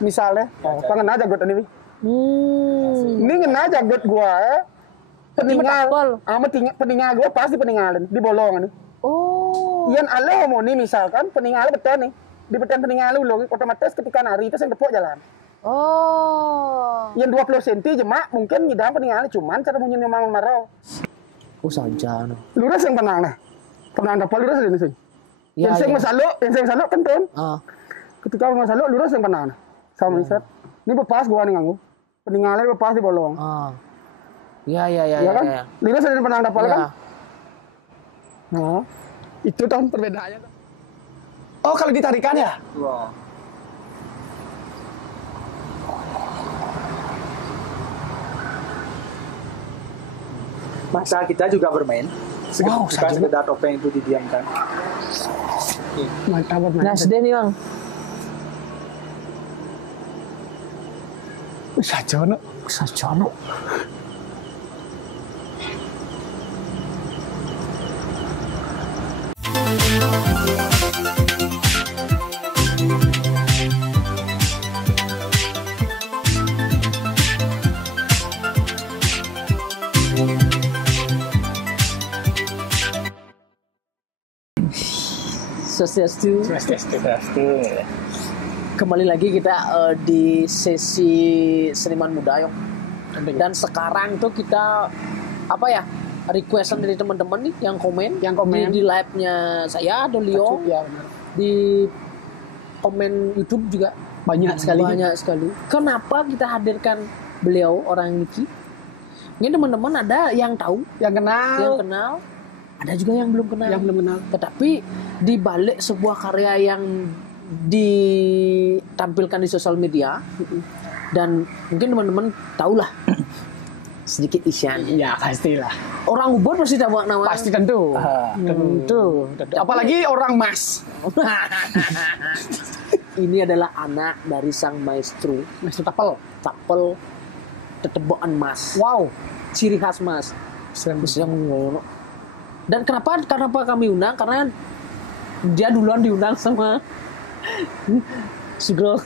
misalnya, pengen aja got ini. Ini ngena aja got gua peninggal, peninggal gua pasti peninggalin di bolongan nih. Yang ale homo nih misalkan peninggal betul nih, di beton peninggal lu otomatis ketika nari itu saya tepuk jalan. Yang 20 cm jemak mungkin ngidam peninggal cuman cara munyin memang marau. Saja. Lurus yang penang nah. Penang dapat lurus ini sih. Yang saya masaluk kentun. Ketika masaluk lurus yang penang. Sama Israt. Ini bepas gua nih nganggu. Peninggalnya bepas di bolong. Ya kan? Ya. Lurus yang penang dapat kan? Nah, itu tahun perbedaannya. Oh, kalau ditarikan ya? Masa kita juga bermain. Bukan sekedar topeng itu didiamkan. Mantap banget. Nah, sedih nih, Bang. Sajono. Swastiastu. Kembali lagi kita di sesi Seniman Muda Yong. Dan sekarang tuh kita requestan dari teman-teman nih yang komen di live-nya saya atau Leo. Di komen YouTube juga Banyak sekali. Kenapa kita hadirkan beliau orang Niki? Ini teman-teman ada yang tahu, yang kenal. Ada juga yang belum kenal. Tetapi di balik sebuah karya yang ditampilkan di sosial media dan mungkin teman-teman tahulah sedikit isian. Ya pastilah. Orang Ubud pasti tahu nama. Pasti tentu. Apalagi orang Mas. Ini adalah anak dari sang maestro tapel tetebokan Mas. Wow. Ciri khas Mas. Dan kenapa kami undang? Karena dia duluan diundang sama Sugro.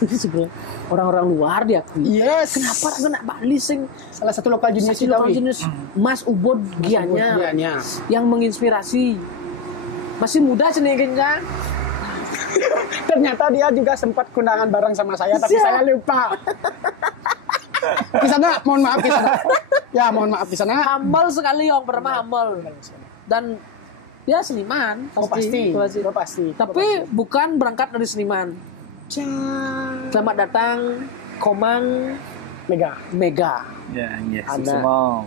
Orang-orang luar dia. Yes. Kenapa kena Bali sing salah satu lokal jenis Mas Ubud Gianya yang menginspirasi. Masih muda cenderungnya. Ternyata dia juga sempat kundangan bareng sama saya tapi saya lupa. Kisana, mohon maaf Kisana. Ya, mohon maaf Kisana. Humble sekali yang pernah humble. Dan dia seniman pasti. Tapi bukan berangkat dari seniman. Selamat datang Komang Mega.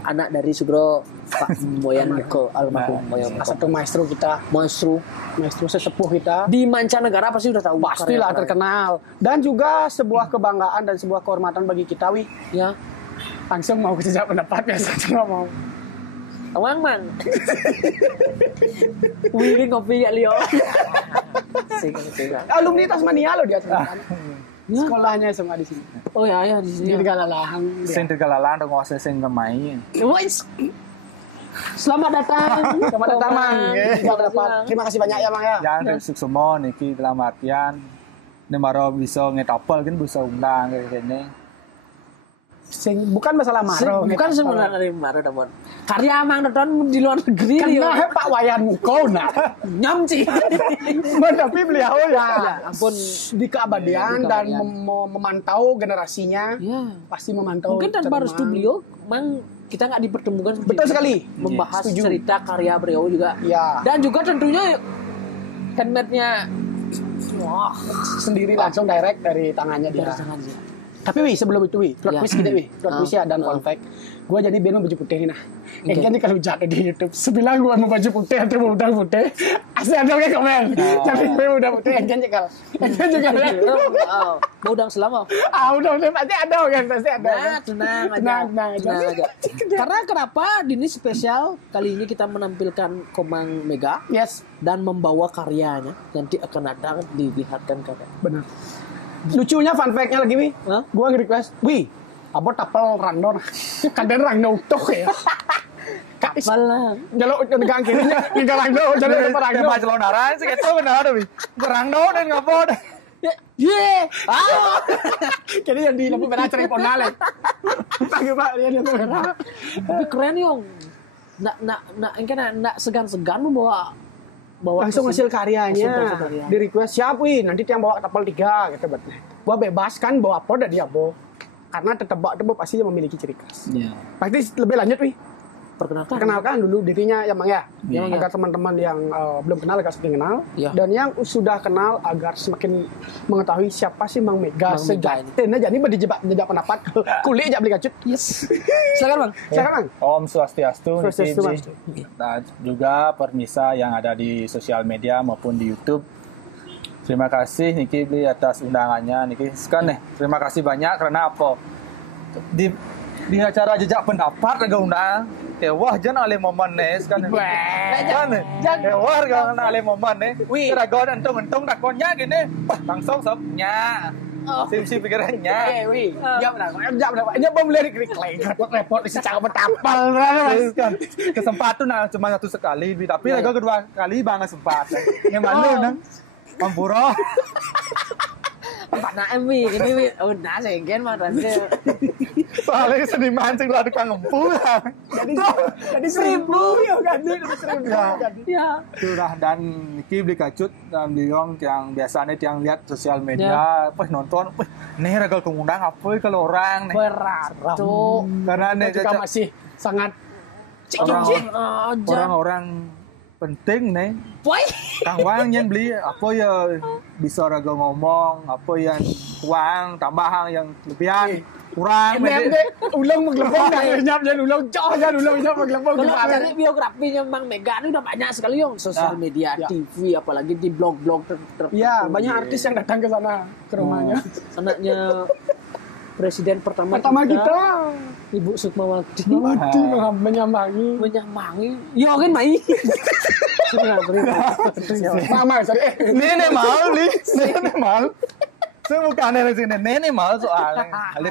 Anak dari Sugro Pak Moyan Niko almarhum Moyan. Satu maestro kita. Maestro sesepuh kita. Di mancanegara pasti udah tahu. Pastilah terkenal. Dan juga sebuah kebanggaan dan sebuah kehormatan bagi kita, Wi. Ya. Langsung mau sejak pendapat biasa cuma mau. Awang man. Wih ngopi ya Leo. Alumni Tasmania loh dia sebenarnya. Sekolahnya semua di sini. Oh ya di sini. Di Tegalalang. Sing Tegalalang dong ngose sing kemai. Selamat datang. Selamat datang, Mang. Terima kasih banyak ya, Mang ya. Jangan resik semua niki dalam artian nemaro bisa ngetopel kan bisa undang kayak gini. Bukan masalah maro. Bukan sebenarnya maro teman. Karya Mang nonton di luar negeri. Karena Pak Wayan Muko nyamci. Tapi beliau ya ampun di keabadian dan memantau generasinya. Ya. Pasti memantau. Mungkin tanpa restu beliau, Mang kita nggak dipertemukan. Betul sekali. Membahas cerita karya beliau juga. Ya. Dan juga tentunya handmade-nya sendiri langsung direct dari tangannya dia. Tapi sebelum itu plot twist kita plot twist ya dan fun fact. Gue jadi biar baju putih nah. Jadi kalau jatuh di YouTube, sebilang gue mau baju putih atau mau udang putih, asli ada yang komen. Tapi gue udah putih, Enggan cekal. Mau udang selama? Udang pasti ada kan, pasti ada. Tenang aja. Karena kenapa di ini spesial kali ini kita menampilkan Komang Mega, dan membawa karyanya nanti akan ada dilihatkan kakak. Benar. Lucunya fun fact-nya lagi Wi. Gua nge-request, "Wi, apa tapel randon?" Kadang randon tok ya. Kapal lah. Jaluk negang kirinya, negang randon, jaluk depan randon. Barcelona sih itu benar Wi. Randon dan ngopo. Jadi yang di lampu merah cari ponale. Pagi Pak, dia lampu merah. Tapi keren Yong. Nak segan-segan lu bawa langsung hasil karyanya. Di request siap wih, nanti yang bawa kapal 3 gitu bet. Gua bebas kan bawa apa dah dia bo. Karena tetebak pasti dia memiliki ciri khas. Iya. Pasti lebih lanjut wih. Perkenalkan dulu dirinya ya Mang ya. Agar teman-teman yang belum kenal agar semakin kenal. Dan yang sudah kenal agar semakin mengetahui siapa sih Mang Mega sejatinya. Jadi berjebak pendapat kulit aja beli kacut. Yes. Silakan Bang. Om Swastiastu. Nah, juga permisa yang ada di sosial media maupun di YouTube. Terima kasih Niki Bli atas undangannya Niki. Sekarang nih, terima kasih banyak karena apa? Di acara jejak pendapat agak undang. Wah jangan alih momen nih sekarang. Jangan. Wah jangan alih momen nih. Keragon entung dakonnya gini. Langsung sobnya. Sim pikirannya. Jam berapa? Ini bom lirik repot di secang betapal. Kesempatan cuma satu sekali, tapi lagi kedua kali banget sempat. Ini malu nang. Pampuro. Pak Naem ini udah segen mah nanti. Soalnya seniman sing lagi ngempu. Jadi 1.000 ya ganti 1.000 ya. Sudah dan Niki beli kacut dan Biong yang biasanya yang lihat sosial media, pas nonton, nih regal kemundang apa kalau orang nih. Berat tuh. Karena nih juga masih sangat orang-orang penting nih. Kang Wang yang beli apa ya bisa raga ngomong, apa yang kurang, tambahan yang lebihan, kurang. Ulang menggelembung dah, nyap dan ulang menggelembung. Kalau cari biografinya Mang Mega ini udah banyak sekali Yong, sosial media, TV, apalagi di blog-blog. Iya, banyak artis yang datang ke sana, ke rumahnya. Anaknya Presiden pertama kita, Ibu Sukmawati menyambangi. Ya kan Mai. Mama, Nenek mal. Saya bukan dari sini. Nenek mal soalnya. Alih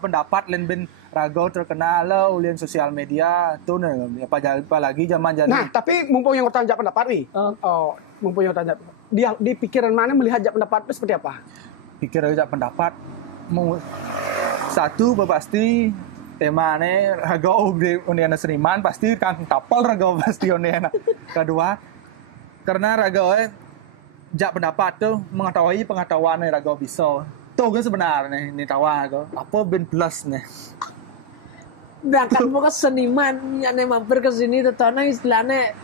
pendapat lain ben rago terkenal lah ulian sosial media tuh nih apalagi zaman jadi. Nah, tapi mumpung yang tanya pendapat nih. Mumpung yang tanya. Di pikiran mana melihat pendapat itu seperti apa? Pikiran pendapat satu pasti tema nih rago di uniana seniman pasti kan tapal rago pasti uniana. Kedua karena rago jak pendapat tuh mengetahui pengetahuan nih rago bisa tuh kan sebenarnya ini tawa rago apa ben plus nih nah kan bukan seniman yang mampir ke sini tetana istilahnya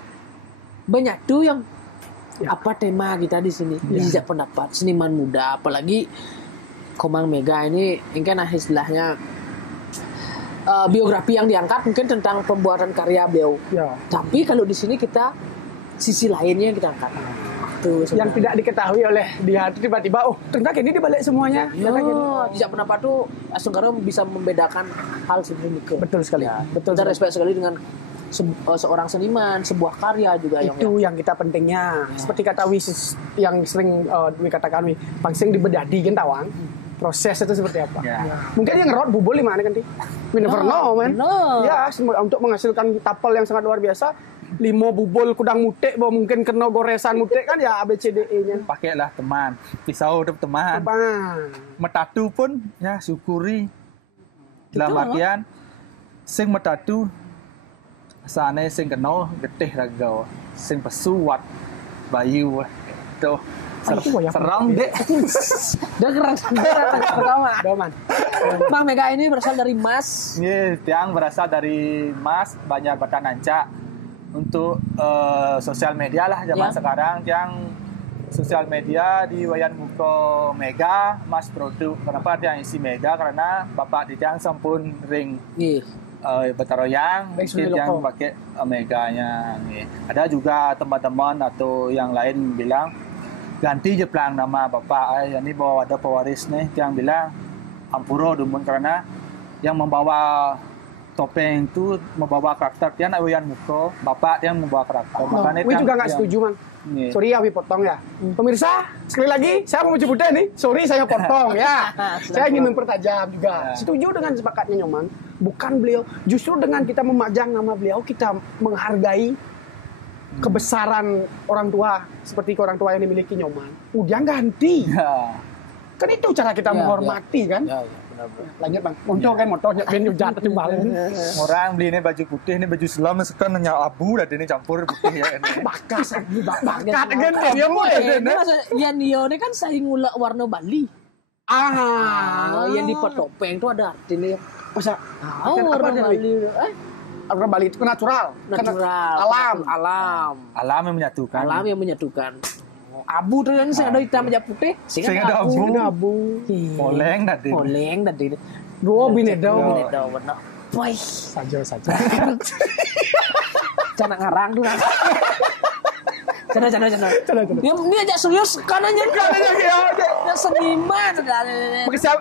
banyak tuh yang apa tema kita di sini jejak pendapat seniman muda apalagi Komang Mega ini kan istilahnya biografi yang diangkat mungkin tentang pembuatan karya beliau. Ya. Tapi kalau di sini kita sisi lainnya yang kita angkat. Tuh, yang tidak diketahui oleh dia tiba-tiba ternyata ini dibalik semuanya. Jejak pendapat tuh Asungkara bisa membedakan hal seperti itu. Betul sekali. Ya, betul. Kita respect sekali dengan seorang seniman, sebuah karya juga itu yang kita pentingnya. Seperti kata Wis yang sering dikatakan pangsing dibedadi kan tawang. Proses itu seperti apa? Mungkin yang ngerot bubul di mana kan ti? We never know man. Ya, untuk menghasilkan tapel yang sangat luar biasa, 5 bubul kudang mutek, mungkin kena goresan mutek kan ya ABCDE-nya. Pakailah teman, pisau untuk teman. Metatu pun ya syukuri. Dalam artian sing metatu sana sing kena getih ragau, sing pesuat bayu tuh. Serem dek. Dia keren pertama. Mang Mega ini berasal dari Mas. Yang berasal dari Mas banyak batan anca untuk sosial media lah zaman sekarang yang sosial media di wayan muka Mega Mas produk. Kenapa yang isi Mega karena bapak di yang sampun ring. Betaroyang mungkin yang pakai Meganya. Ada juga teman-teman atau yang lain bilang ganti je pelang nama bapak ini bawa ada pewaris nih yang bilang Ampuro Dumun karena yang membawa topeng itu membawa karakter yang awian muko bapak yang membawa karakter makanya Wi juga nggak setuju man sorry ya Wi potong ya pemirsa sekali lagi saya mau menyebutnya nih sorry saya potong ya saya ingin mempertajam juga setuju dengan sepakatnya Nyoman bukan beliau justru dengan kita memajang nama beliau kita menghargai kebesaran orang tua seperti orang tua yang dimiliki Nyoman, udah ganti. Ya. Kan itu cara kita menghormati kan. Ya, benar-benar. Lanjut bang, motor kan motornya ben jat timbal. Orang beli ini baju putih, ini baju Islam, sekarang hanya abu, dan ini campur putih ya ini. Bakas, bakat Kan dia mulai. yang dia ini kan saya ngulak warna Bali. Yang di topeng itu ada artinya. Masa? Warna Bali. Warna Bali itu natural. Alam. Alam yang menyatukan. Alam yang menyatukan. Abu tuh kan saya ada hitam aja putih, saya ada abu. Poleng tadi. Dua binedo benar. Woi, Saja. Cana ngarang tuh. Cana. Ini aja serius kan aja. Ya seniman.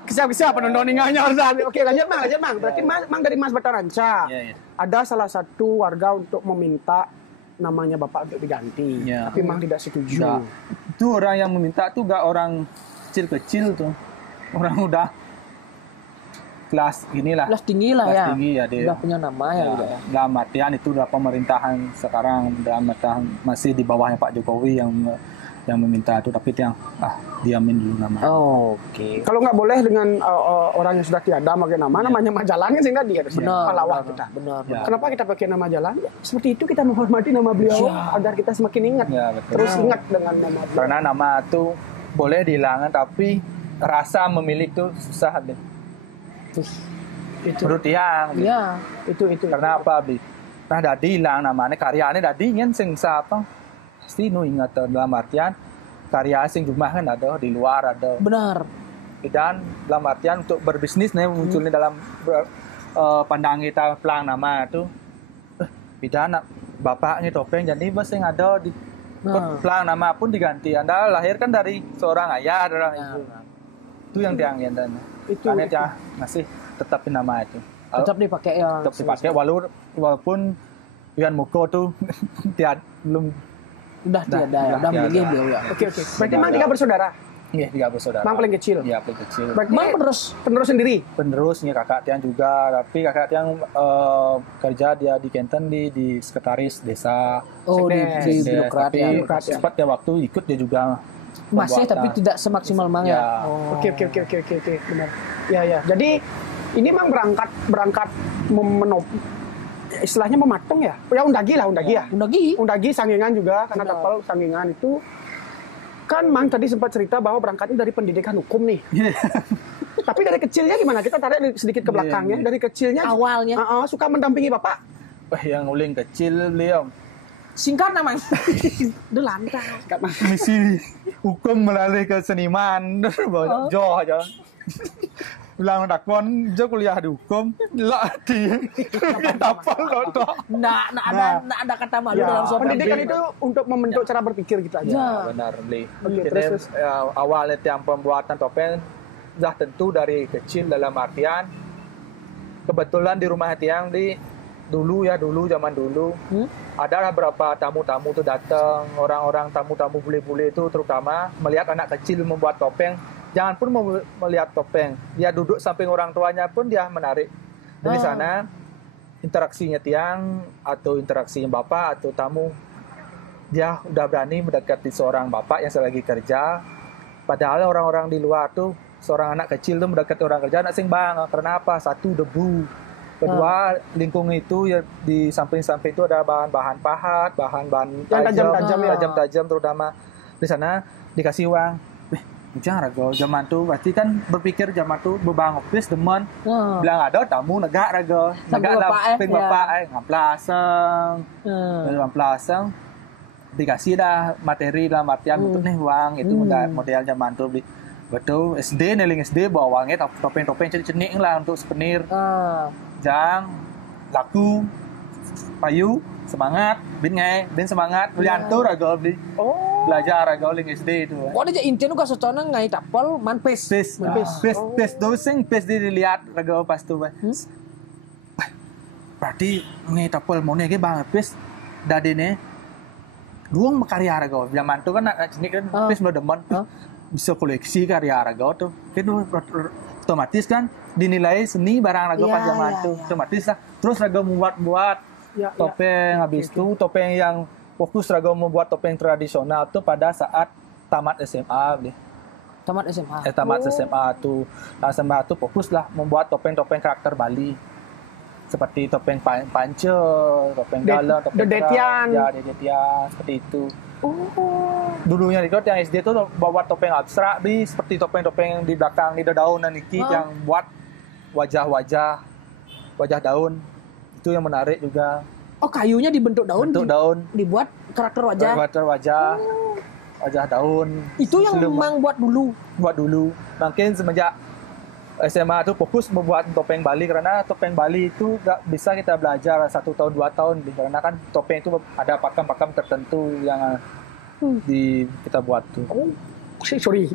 Kisah penonton ninggalnya Ordan. Oke, lanjut Mang. Berarti Mang dari Mas Bataranca. Iya. Ada salah satu warga untuk meminta namanya Bapak untuk diganti. Tapi Mang tidak setuju. Nah, itu orang yang meminta tuh gak orang kecil tuh. Orang udah kelas inilah. Kelas tinggi lah ya. Tinggi ya dia. Udah punya nama ya. Dalam artian itu udah pemerintahan sekarang, dalam artian masih di bawahnya Pak Jokowi yang meminta itu, tapi yang diamin dulu nama. Oke. Kalau nggak boleh dengan orang yang sudah tiada pakai namanya Majalan kan sehingga dia pahlawan kita. Benar. Kenapa kita pakai nama jalan? Ya, seperti itu kita menghormati nama beliau agar kita semakin ingat. Terus ingat dengan nama beliau. Karena nama itu boleh dihilangkan, tapi rasa memilih itu susah deh. Menurut yang. Iya. Itu. Karena apa, Bi? Nah, dadi hilang namanya, karyanya dadi ingin sing siapa? Pasti ingat dalam artian karya asing rumah kan ada di luar ada. Benar. Dan dalam artian untuk berbisnis nih munculnya dalam pandang kita pelang nama itu. Bidana bapaknya topeng jadi bos yang ada di pelang nama pun diganti. Anda lahir kan dari seorang ayah, orang ibu. Itu yang diangin dan itu dia masih tetap nama itu. Tetap dipakai ya. Tetap dipakai walaupun Wian Muko tuh belum udah milih beliau ya. Oke. Berarti Mang 3 bersaudara. Iya, 3 bersaudara. Mang paling kecil. Iya, paling kecil. Berarti Mang penerus sendiri. Penerusnya kakak Tiang juga, tapi kakak Tiang kerja dia di Kenten di sekretaris desa. Di birokrat ya. Sempat dia waktu ikut dia juga. Masih tapi tidak semaksimal Mang ya. Oke. Benar. Ya. Jadi ini Mang berangkat istilahnya mematung ya. Ya undagi ya. Undagi Sangingan juga karena kapal Sangingan itu kan Mang tadi sempat cerita bahwa berangkatnya dari pendidikan hukum nih. Tapi dari kecilnya gimana? Kita tarik sedikit ke belakangnya. Dari kecilnya awalnya suka mendampingi Bapak. Yang uling kecil beliau. Singkat namanya. Udah lancar. Misi hukum melalui ke seniman. Jauh aja. Bilang dakon jo kuliah di hukum lah di tapal loto. Nah ada kata malu dalam soal pendidikan itu untuk membentuk cara berpikir kita aja. Ya, benar beli. Terus awalnya yang pembuatan topeng sudah tentu dari kecil dalam artian kebetulan di rumah Tiang di dulu zaman dulu ada beberapa tamu-tamu tuh datang, orang-orang tamu-tamu bule-bule itu terutama melihat anak kecil membuat topeng. Jangan pun melihat topeng, dia duduk samping orang tuanya pun dia menarik. Dari sana interaksinya Tiang atau interaksinya bapak atau tamu, dia udah berani mendekati seorang bapak yang lagi kerja. Padahal orang-orang di luar tuh seorang anak kecil tuh mendekati orang kerja anak sing bang. Karena apa? Satu, debu. Kedua, lingkungan itu ya di samping-samping itu ada bahan-bahan pahat, bahan-bahan tajam terutama. Di sana dikasih uang. Jangan raga zaman tu pasti kan berpikir zaman tu bebang office demen bilang ada tamu negak raga lah ping bapak ngamplasang dikasih dah materi dalam artian untuk nih uang itu model zaman tu beli betul SD neling SD bawa uangnya topeng-topeng cenik lah untuk souvenir jang laku payu semangat bin semangat liantur raga beli belajar galing SD itu. Kok ada intinya ka sotona ngai tapal man pes dosing pes dilihat raga pas tu. Berarti ngai tapal mau ge bang pes dadene duang karya raga. Zaman tu kan jenis kan pes demen bisa koleksi karya raga tu. Kan otomatis kan dinilai seni barang raga pas zaman tu. Otomatis lah. Terus raga membuat topeng habis itu topeng yang fokus Rago membuat topeng tradisional tuh pada saat tamat SMA. Tamat SMA. Tamat SMA tuh. Nah, SMA tuh fokuslah membuat topeng-topeng karakter Bali. Seperti topeng panca, topeng dalam, topeng Dedetian. Ya, Dedetian, seperti itu. Dulunya di yang SD tuh buat topeng abstrak, seperti topeng-topeng di belakang di dedaunan iki yang buat wajah daun. Itu yang menarik juga. Oh, kayunya dibentuk daun. Bentuk daun. Dibuat karakter wajah. Karakter wajah. Wajah daun. Itu yang memang buat dulu. Mungkin semenjak SMA itu fokus membuat topeng Bali, karena topeng Bali itu nggak bisa kita belajar 1 tahun 2 tahun, karena kan topeng itu ada pakem-pakem tertentu yang kita buat tuh. Sorry,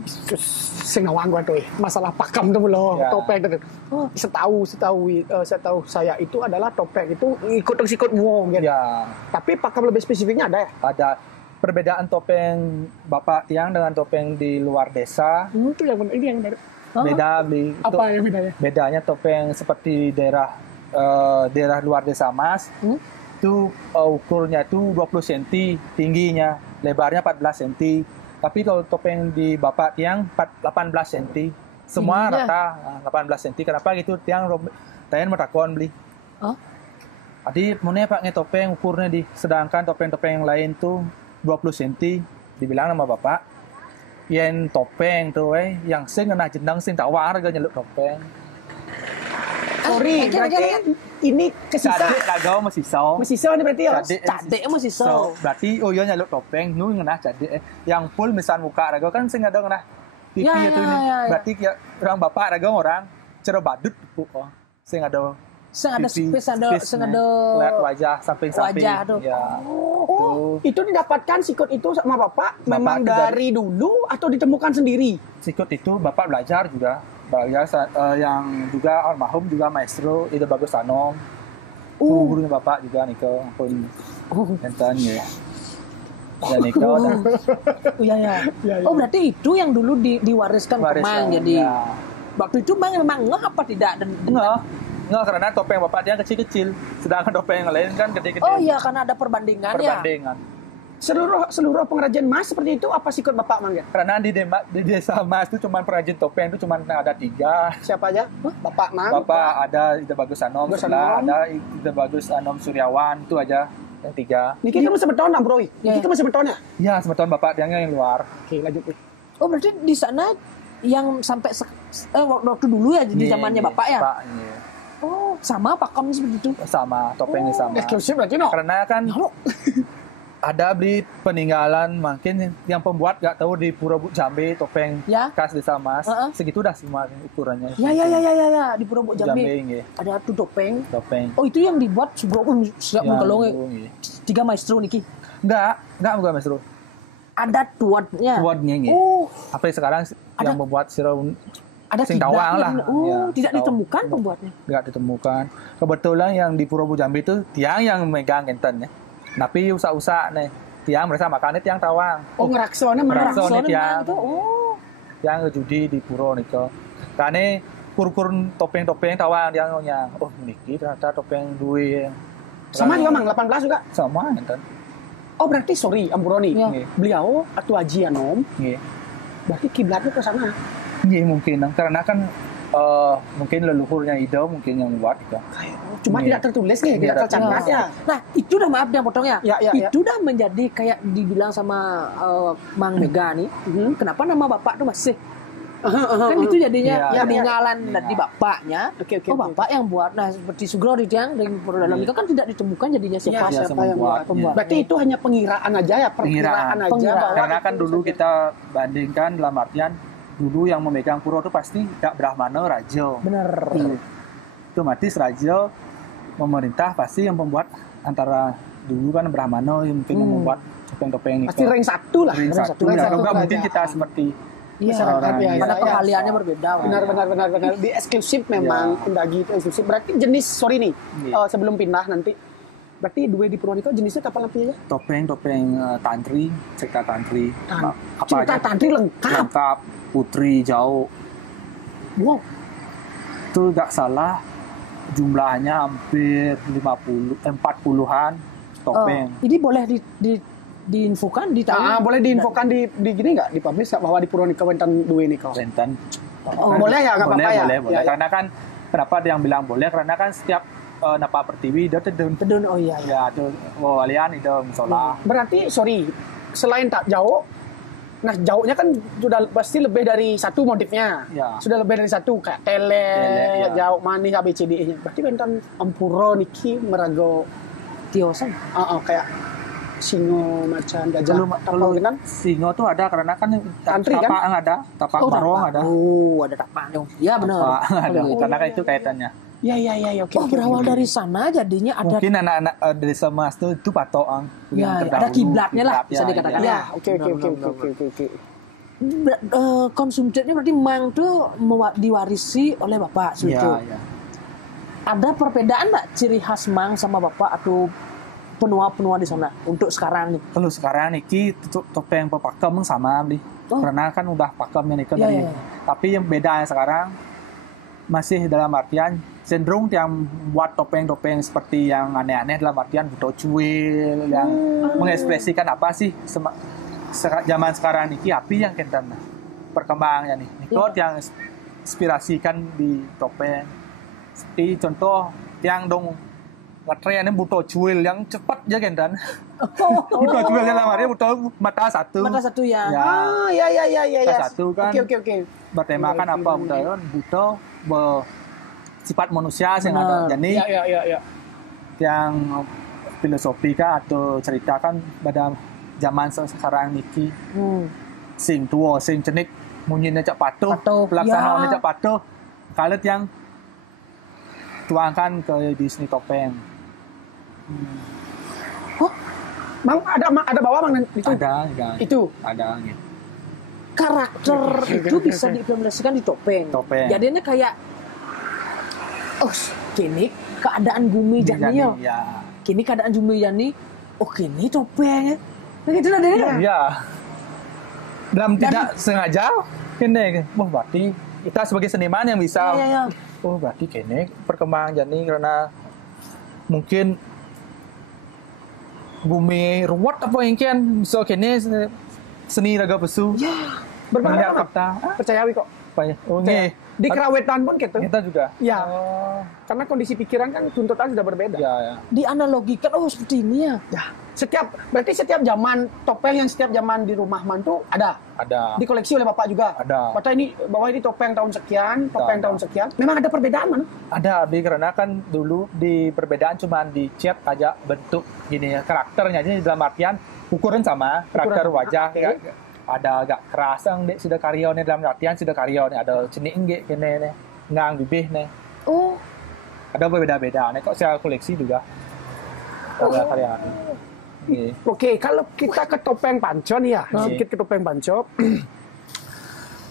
senawang gua tuh masalah pakam tuh belum topeng itu. Setahu saya itu adalah topeng itu ikut wong gitu. Ya. Tapi pakam lebih spesifiknya ada ya? Ada perbedaan topeng Bapak Tiang dengan topeng di luar desa. Itu yang ini yang beda apa yang bedanya? Bedanya topeng seperti daerah luar desa Mas itu ukurnya itu 20 cm tingginya, lebarnya 14 cm. Tapi kalau topeng di Bapak Tiang 18 cm, semua rata 18 cm. Kenapa gitu? Tiang merakon beli. Jadi mana Pak topeng ukurnya sedangkan topeng-topeng yang lain tuh 20 cm, dibilang sama Bapak yang topeng tuh yang sing kena jendang sing tawar harga nyeluk topeng. Sorry, berarti ini kesisa. Cadek ragau masih so ini berarti ya. Cadek masih so. Berarti nyeluk topeng nu ngena cadek yang full misal muka ragau kan sing ada ngena pipi itu ini. Berarti orang Bapak ragau orang cara badut kok. Sing ada space ada lihat wajah samping-samping. Wajah tuh. Ya. Itu didapatkan sikut itu sama Bapak memang dari dulu atau ditemukan sendiri? Sikut itu Bapak belajar juga. Yang juga almarhum juga maestro Ida Bagus Anom. Gurunya Bapak juga Niko pun enten ya. Dan Niko Oh, berarti itu yang dulu diwariskan ke Mang. Jadi waktu itu Mang memang ngeh apa tidak? Nggak, karena topeng Bapak dia kecil-kecil, sedangkan topeng yang lain kan gede-gede. Oh iya, karena ada perbandingan. Seluruh pengrajin emas seperti itu apa sikut Bapak Mang ya? Karena di desa Mas itu cuma pengrajin topeng itu cuma ada 3. Siapa aja? Bapak Mang. Bapak ada Ida Bagus Anom, ada Ida Bagus Anom Suryawan, itu aja yang 3. Niki kan masih bertahun Bro. Niki masih bertahun ya? Iya, sebetul Bapak dia yang luar. Oke, lanjut. Oh, berarti di sana yang sampai waktu dulu ya di zamannya Bapak ya? Pak, iya. Oh, sama pakem seperti itu? Sama, topengnya sama. Eksklusif berarti no? Karena kan ada beli peninggalan mungkin yang pembuat gak tahu di Pura Buk Jambe topeng khas desa Mas. Segitu dah semua ukurannya. Ya, di Pura Buk Jambe. Ada tuh topeng. Oh, itu yang dibuat Sugro siap menggelong 3 maestro niki. Enggak bukan maestro. Ada tuannya. Oh. Apa sekarang yang membuat sirau ada sing tawang lah. Tidak ditemukan pembuatnya. Enggak ditemukan. Kebetulan yang di Pura Buk Jambe itu tiang yang megang enten ya. Tapi usak-usak nih. Tiang mereka makannya tiang tawang. Oh, ngeraksone tiang. Tiang ngejudi di pura niko. Karena kur-kur topeng-topeng tawang tiangnya. Oh, niki ternyata topeng duwe. Sama juga Mang, 18 juga. Sama enten. Oh, berarti sorry Amburoni. Beliau atau Haji Anom. Berarti kiblatnya ke sana. Iya mungkin, karena kan mungkin leluhurnya Ido mungkin yang buat itu. Cuma tidak tertulis nih, tidak tercatat ya. Nah, itu udah maaf dia potongnya. Itu udah menjadi kayak dibilang sama Mang Mega nih. Kenapa nama Bapak tuh masih? Kan itu jadinya peninggalan dari bapaknya. Oh, Bapak yang buat. Nah, seperti Sugro di tiang dan dalam itu kan tidak ditemukan jadinya siapa yang buat. Berarti itu hanya pengiraan aja ya, perkiraan aja. Karena kan dulu kita bandingkan dalam artian dulu yang memegang pura itu pasti Kak Brahmana Raja. Benar. Otomatis Raja memerintah pasti yang pembuat antara dulu kan Brahmana yang mungkin yang membuat topeng-topeng pasti ring 1 lah. Ring 1 mungkin kita seperti masyarakat ya. Karena pengaliannya berbeda. Benar. Di eksklusif memang pendagi itu eksklusif. Berarti jenis sebelum pindah nanti. Berarti dua di Purwokerto jenisnya apa lagi ya? Topeng tantri, cerita tantri. Cerita tantri lengkap. Putri jauh. Wow. Itu gak salah jumlahnya hampir 40-an topeng. Ini boleh diinfokan di boleh diinfokan di gini nggak, di publish nggak bahwa di Purwonika Wentan duwe nih kau? Wentan. Boleh ya, nggak apa-apa ya. Boleh. Karena kan kenapa ada yang bilang boleh? Karena kan setiap napa pertiwi dia tedun. Oh iya. Ya, tuh alian itu musola. Berarti sorry, selain tak jauh, nah jauhnya kan sudah pasti lebih dari satu motifnya. Ya. Sudah lebih dari satu kayak tele ya. jauh manis ABCD-nya. Berarti Wentan Ampuro niki merago tiosan. Kayak singo macan gajah. Kalau kan singo tuh ada karena kan Tantri, kan? Tapang ada, tapak barong ada. Ada tapak dong. Iya benar. Ada. Karena kan itu kaitannya. Ya, oke. Berawal dari sana jadinya ada. Mungkin anak-anak dari Semas itu patoang. Ya, ada kiblatnya lah bisa dikatakan. Ya, oke. Konsumsinya berarti mang tuh diwarisi oleh bapak Suto. Iya. Ada perbedaan nggak ciri khas mang sama bapak atau penua di sana untuk sekarang nih? Kalau sekarang niki topeng pepakem sama beli. Karena kan udah pakemnya nih kan dari. Tapi yang beda sekarang masih dalam artian cenderung yang buat topeng-topeng seperti yang aneh-aneh dalam artian buto cuil yang mengekspresikan apa sih zaman sekarang niki api yang kentan perkembangannya nih. Nikot yang inspirasikan di topeng. Seperti contoh yang dong ngetrennya buto cuil yang cepat aja kentan. Buto cuil dalam artian buto mata satu ya. Ya. Mata satu kan. Oke. Bertemakan apa buto sifat manusia yang ada. Jadi ya. yang filosofi kah atau cerita kan pada zaman sekarang niki sing tua sing cenik munyinya cak patuh pelaksanaannya cak patuh kalet yang tuangkan ke Disney topeng. Mang ada bawa mang itu? Ada. Itu ada gitu. Karakter itu bisa diimplementasikan di topeng. Jadinya kayak kini keadaan bumi jani ya. Kini keadaan bumi jani. Kini topeng. Begitu lah deh. Iya. Dalam tidak sengaja kini. Berarti kita sebagai seniman yang bisa. Iya. Berarti kini perkembangan jani karena mungkin bumi ruwet apa yang kan so kini seni raga pesu. Ya. Berbeda kata. Percayawi kok. Di kerawetan pun gitu. Kita juga. Ya. Karena kondisi pikiran kan tuntutan sudah berbeda. Ya. Dianalogikan seperti ini ya. Berarti setiap zaman topeng yang setiap zaman di rumah mantu ada. Dikoleksi oleh Bapak juga. Ada. Bapak bahwa ini topeng tahun sekian, tahun sekian. Memang ada perbedaan mana? Ada, karena kan dulu di perbedaan cuma dicat aja bentuk gini ya, karakternya aja dalam artian ukuran sama, karakter wajah ada agak keras yang sudah karyawannya dalam artian sudah karyawannya ada cenik enggak kene ngang bibih nih. Ada berbeda-beda nih kok saya koleksi juga. Ada karyawan. Oke, kalau kita ke topeng pancon ya, sedikit ke topeng pancon.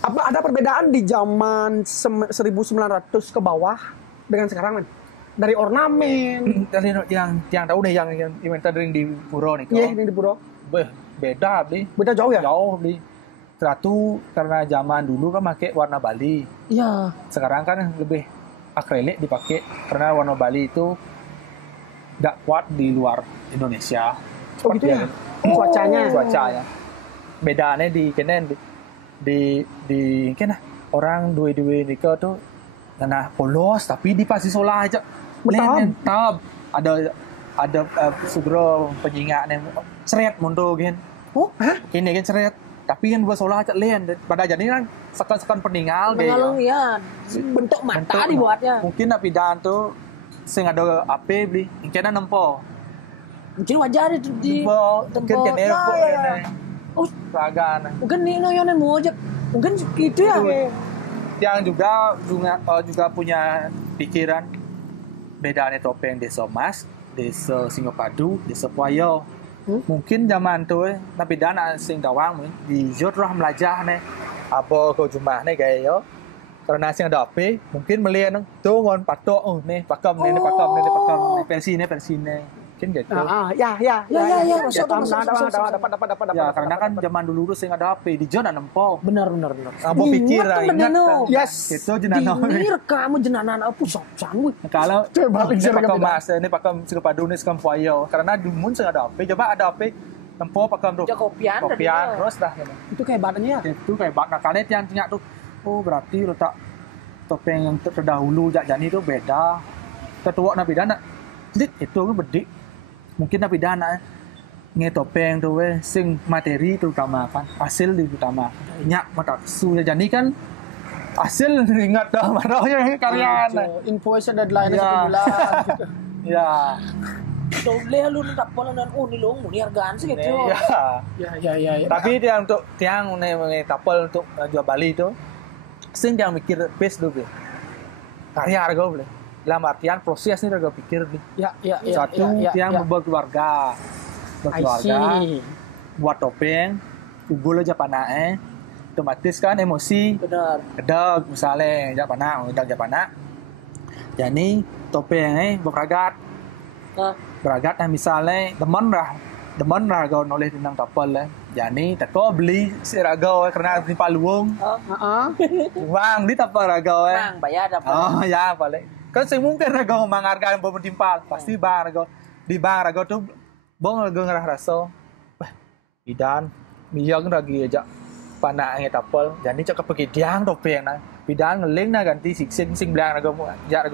Apa ada perbedaan di zaman 1900 ke bawah dengan sekarang, man? Dari ornamen, dari yang tahu nih yang inventory di Puro nih. Iya, yang di Puro. Beda beli. Beda jauh ya? Jauh beli. Satu karena zaman dulu kan pakai warna Bali. Iya. Sekarang kan lebih akrilik dipakai karena warna Bali itu nggak kuat di luar Indonesia. Gitu ya? Cuacanya. Bedanya di kenen di kena orang dua nikah tuh karena polos tapi di pasti solah aja. Tab. Ada sugro penyinga nih seret mundur kan. Kini kan seret. Tapi kan buat solah aja len pada jadi kan sekan peninggal deh. Ya. Bentuk mata dibuatnya. Mungkin pidan tuh sing ada ape beli. Kena nempo. Mungkin wajar itu di mungkin kene ragan. Mungkin nih noyonan mau aja. Mungkin gitu ya. Yang juga punya pikiran bedanya topeng desa Mas, desa Singopadu, desa Puayo. Mungkin zaman tuh tapi dana sing dawang di jod roh melajah nih apa kau jumlah nih kayak yo karena sing ada ape mungkin melihat tuh ngon patok nih pakam versi nih mungkin gitu ya dapat ya karena kan zaman dulu sing ada ape di jod nempo benar apa pikir ingat yes itu jenana kamu jenana apa sanggup kalau pakam Mas ini pakam Singopadu nih Puayo karena dumun sing ada ape coba ada ape tempo pakai tuh. Kopian terus dah. Gitu. Itu kehebatannya ya. Itu kehebat. Nah kalian yang tanya tuh, oh berarti letak topeng yang terdahulu Jani itu beda. Ketua napidana, itu kan bedik. Mungkin napidana topeng tuh sing materi terutama kan hasil diutama nyak mata su Jani kan hasil ingat dah marahnya karya invoice deadline ya. 1 bulan gitu. Ya boleh lu tapol dan ni long ni hargaan sih gitu. Ya. Tapi dia untuk tiang tapol untuk jual Bali itu sing yang mikir pace dulu karya harga boleh dalam artian proses ni harga pikir ya satu tiang berkeluarga buat topeng ugul aja panae otomatis kan emosi kedeg misalnya Japana jadi topeng beragat misalnya demen lah kau nulis tentang tapal lah jadi tak kau beli si ragau karena di Paluung uang di tapal ragau bayar dapat ya paling kan semungkin ragau menghargai bertimpal pasti bang ragau di bang ragau tuh bong ragau ngerasa bidan miyang lagi aja panaknya tapal jadi cakap pergi diang topeng nah bidan ngeling nah ganti sing bilang ragau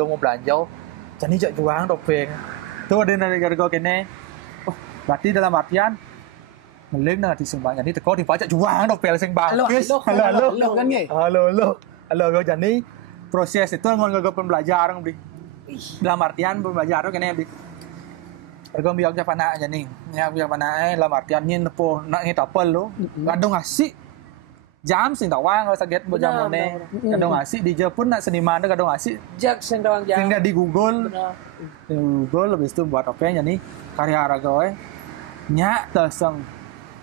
mau belanja jadi cak juang topeng tuh ada ragau kene berarti dalam artian ngeling nah disumbang jadi teko dipajak juang topeng sing bagus halo kan nggih halo jadi proses itu ngon pembelajaran beli dalam artian pembelajaran kene beli Ergo biak japana aja nih, ya biak pana dalam artian nyin po nak ngitapel lo, kadang ngasih jam sing tawang kalau saget bojam mone, kadang ngasih di Jepun nak seniman kadang ngasih jak sing tawang jam, sing di Google, habis itu buat apa ya nih karya ragawe, nyak terseng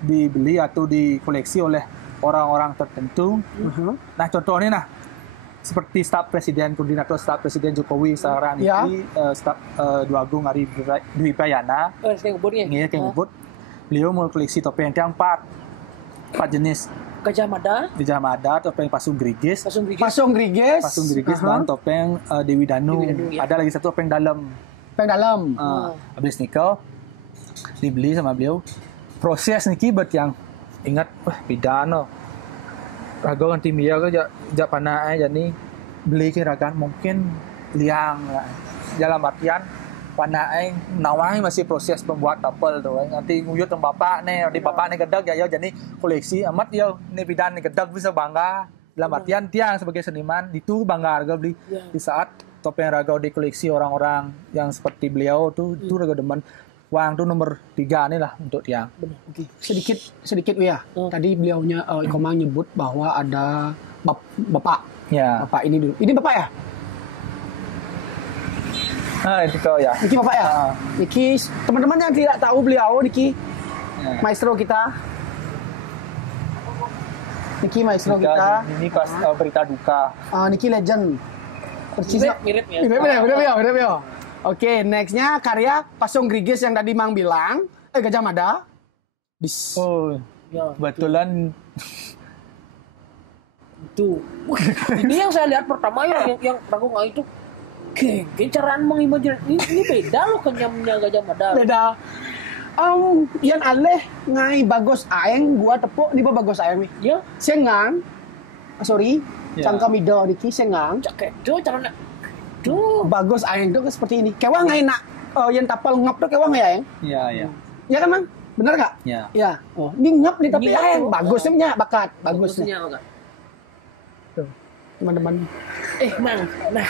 dibeli atau dikoleksi oleh orang-orang tertentu. Nah contohnya nah. Seperti staf presiden, koordinator staf presiden Jokowi sekarang ini staf Dua Agung Ari Dwi Payana. Iya, yang ngebut. Beliau mau koleksi topeng yang 4 jenis. Gajah Mada, topeng Pasung Grigis dan topeng Dewi Danu. Ada lagi satu topeng dalam. Habis nikah dibeli sama beliau. Proses niki buat yang ingat pidana. Ragau nanti dia ke jak panai jadi beli kirakan mungkin liang dalam artian panai nawai masih proses pembuat tapel tu nanti nguyut dengan bapak di bapak ni gedeg ya jadi koleksi amat dia ni bidan ni gedeg bisa bangga dalam artian tiang sebagai seniman itu bangga harga beli di saat topeng ragau dikoleksi orang-orang yang seperti beliau tu itu ragau demen Wang tu nomor 3 ni lah untuk tiang. Okay. Sedikit ya. Tadi beliaunya Komang nyebut bahwa ada bapak. Ya. Bapak ini dulu. Ini bapak ya? Itu ya. Niki bapak ya? Niki teman-teman yang tidak tahu beliau Niki maestro kita. Niki maestro kita. Ini pas berita duka. Niki legend. Persisnya mirip ya. Oke, nextnya karya Pasung Grigis yang tadi Mang bilang, Gajah Mada. Betulan itu. Ini yang saya lihat pertama yang Ragu nggak itu, caraan mengimajinasi ini beda loh kenyamnya Gajah Mada. Beda. Yang aneh ngai bagus aeng gua tepuk di bawah bagus aeng nih. Ya. Sengang. Cangkamido niki sengang. Cak itu caranya. Bagus aeng tuh seperti ini. Kewang enak. Yang tapal ngap tuh kewang ya, Aeng? Iya. Ya kan, Mang? Bener enggak? Iya. Oh, ini ngap nih tapi aeng bagusnya bakat, bagusnya. Tuh, teman-teman. Mang. Nah,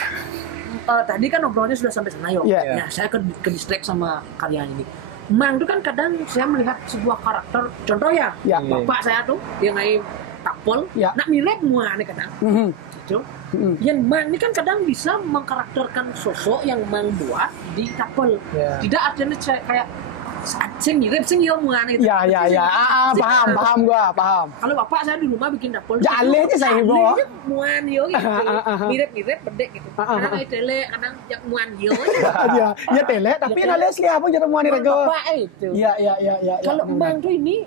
tadi kan obrolannya sudah sampai sana, yuk. Yeah. Nah, saya ke distract sama karya ini. Mang itu kan kadang saya melihat sebuah karakter, contoh ya, bapak saya tuh dia ngai tapel, nak mirip mua nih kadang. Gitu. Yang Mang ini kan kadang bisa mengkarakterkan sosok yang Mang buat di tapel. Tidak artinya kayak sing mirip muan gitu. Ya. Paham gua. Kalau bapak saya di rumah bikin tapel. Jalehnya saya bawa. Muan yo gitu. Mirip bedek gitu. Kadang tele, kadang jak muan yo. Ya tele tapi nales lihat apa jadi muan rego. Bapak itu. Iya. Kalau Mang tuh ini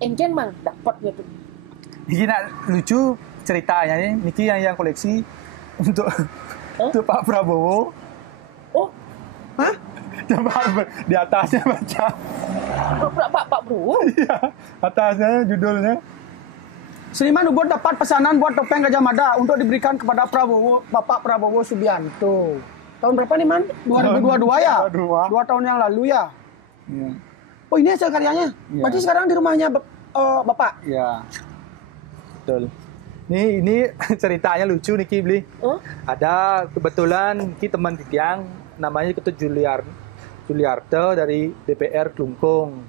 engken Mang dapat gitu. Ini lucu ceritanya nih, Niki yang koleksi untuk Pak Prabowo. Oh, Coba di atasnya baca Pak Bro. Iya, atasnya judulnya. Seniman Ubud dapat pesanan buat topeng Gajah Mada untuk diberikan kepada Bapak Prabowo Subianto. Tahun berapa nih, Man? 2022 ya? 2 tahun yang lalu ya? Iya. Oh, ini hasil karyanya? Iya. Berarti sekarang di rumahnya Bapak? Iya. Betul. Ini ceritanya lucu nih Ki Bli. Ada kebetulan Ki teman Tiang namanya Ketut Juliarto dari DPR Klungkung.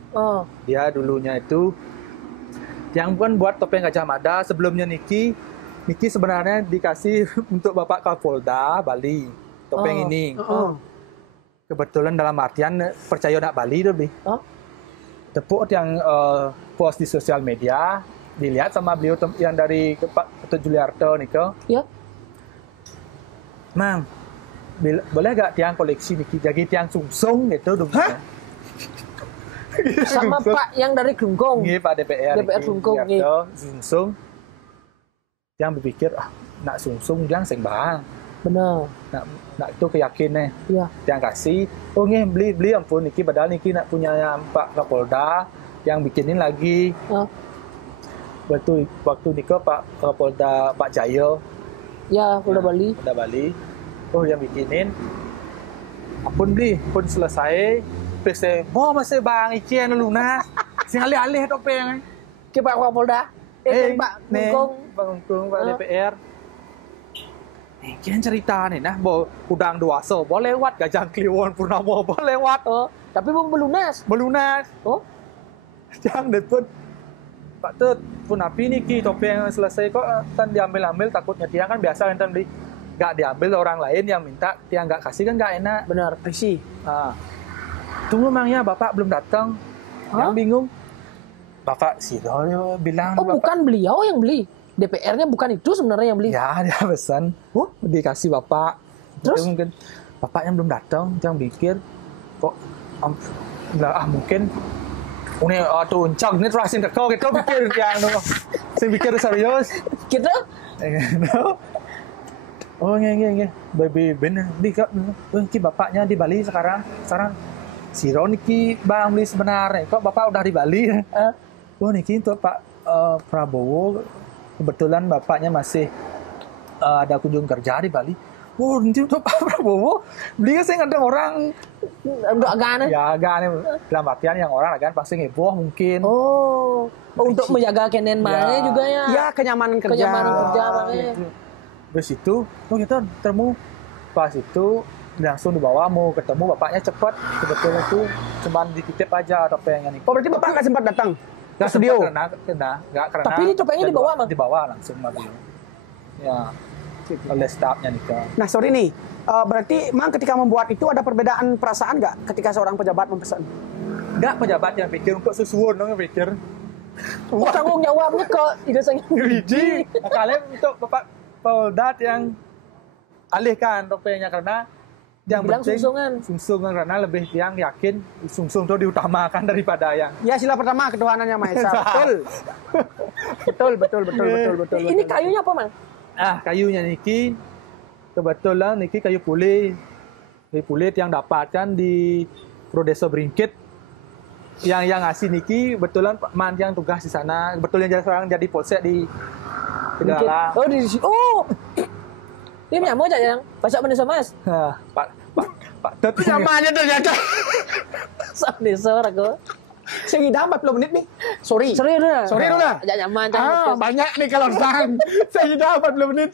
Dia dulunya itu yang bukan buat topeng Gajah Mada. Sebelumnya Niki sebenarnya dikasih untuk Bapak Kapolda Bali topeng ini. Kebetulan dalam artian percaya nak Bali tuh Bli. Tepuk yang post di sosial media dilihat sama beliau yang dari Pak Ketut Juliarto Niko. Ya. Mang, boleh gak tiang koleksi Niki jadi tiang sungsung gitu dong. Sama Pak yang dari Klungkung. Iya, Pak DPR Klungkung. Sungsung. Yang berpikir nak sungsung yang sing bang. Benar. Nak itu keyakinan. Iya. Yang kasih. Oh nih beli ampun Niki padahal Niki nak punya Pak Kapolda yang bikinin lagi. Waktu Niko Pak Kapolda Pak Jaya. Ya, Polda Bali. Polda Bali. Oh yang bikinin. Pun selesai. Pese, masih bang Ikian Luna. Sing alih-alih topeng. Ke Pak Kapolda. Pak Klungkung. Pak Klungkung, Pak DPR. Ikian cerita nih nah, udang duaso boleh lewat Gajah Kliwon Purnama boleh lewat. Tapi belum lunas. Jangan pun Pak Tut pun api nih Ki topeng selesai kok kan diambil takutnya dia kan biasa enten beli nggak diambil orang lain yang minta dia nggak kasih kan nggak enak. Benar, sih. Tunggu Mangnya Bapak belum datang. Yang bingung. Bapak Sido bilang. Bapak. Bukan beliau yang beli. DPR-nya bukan itu sebenarnya yang beli. Ya, dia pesan. Dikasih Bapak. Terus? Mungkin Bapak yang belum datang, yang pikir kok mungkin ini tuh uncak ini terasin teko gitu pikir yang saya pikir serius. Gitu? Oh, nge. Baby bener. Ki bapaknya di Bali sekarang si Roniki Bang Bli sebenarnya. Kok Bapak udah di Bali? Niki untuk Pak Prabowo. Kebetulan Bapaknya masih ada kunjung kerja di Bali. Nanti untuk Pak Prabowo. Beli saya ada orang. Agak aneh? Ya, agak aneh. Dalam artian yang orang agak pasti ngeboh mungkin. Untuk menjaga kenen mana juga ya. Ya, kenyamanan kerja. Makanya. Terus itu, kita ketemu. Pas itu langsung dibawa mau ketemu bapaknya cepat. Kebetulan itu cuma dititip aja topengnya nih. Berarti Bapak nggak sempat datang ke Nggak studio? karena Tapi ini topengnya dibawa, Bang? Dibawa langsung sama beliau. Ya, oleh stafnya nih. Nah, sorry nih. Berarti Mang ketika membuat itu ada perbedaan perasaan nggak ketika seorang pejabat memesan? Nggak, pejabat yang pikir untuk susuan dong yang pikir. Tanggung jawabnya ke ide saya. Biji. Kalian untuk Bapak Polda yang alihkan topengnya karena yang bilang penting sungsungan karena lebih yang yakin sungsung itu diutamakan daripada yang. Ya, sila pertama ketuhanan yang Maha Esa. Betul. Betul. Ini kayunya apa, Mang? Kayunya Niki kebetulan Niki kayu kulit yang dapatkan di Prodesa Bringkit. Yang ngasih Niki betulan Pak Man yang tugas di sana, kebetulan sekarang jadi polsek di Tegalang. Dia punya mau aja yang pasok Desa Mas. Pak Tut Namanya ternyata. Pasok Desa aku. Saya dapat 40 menit nih. Sorry udah. Ya nyaman. Banyak nih kalau sang. Saya dapat 40 menit.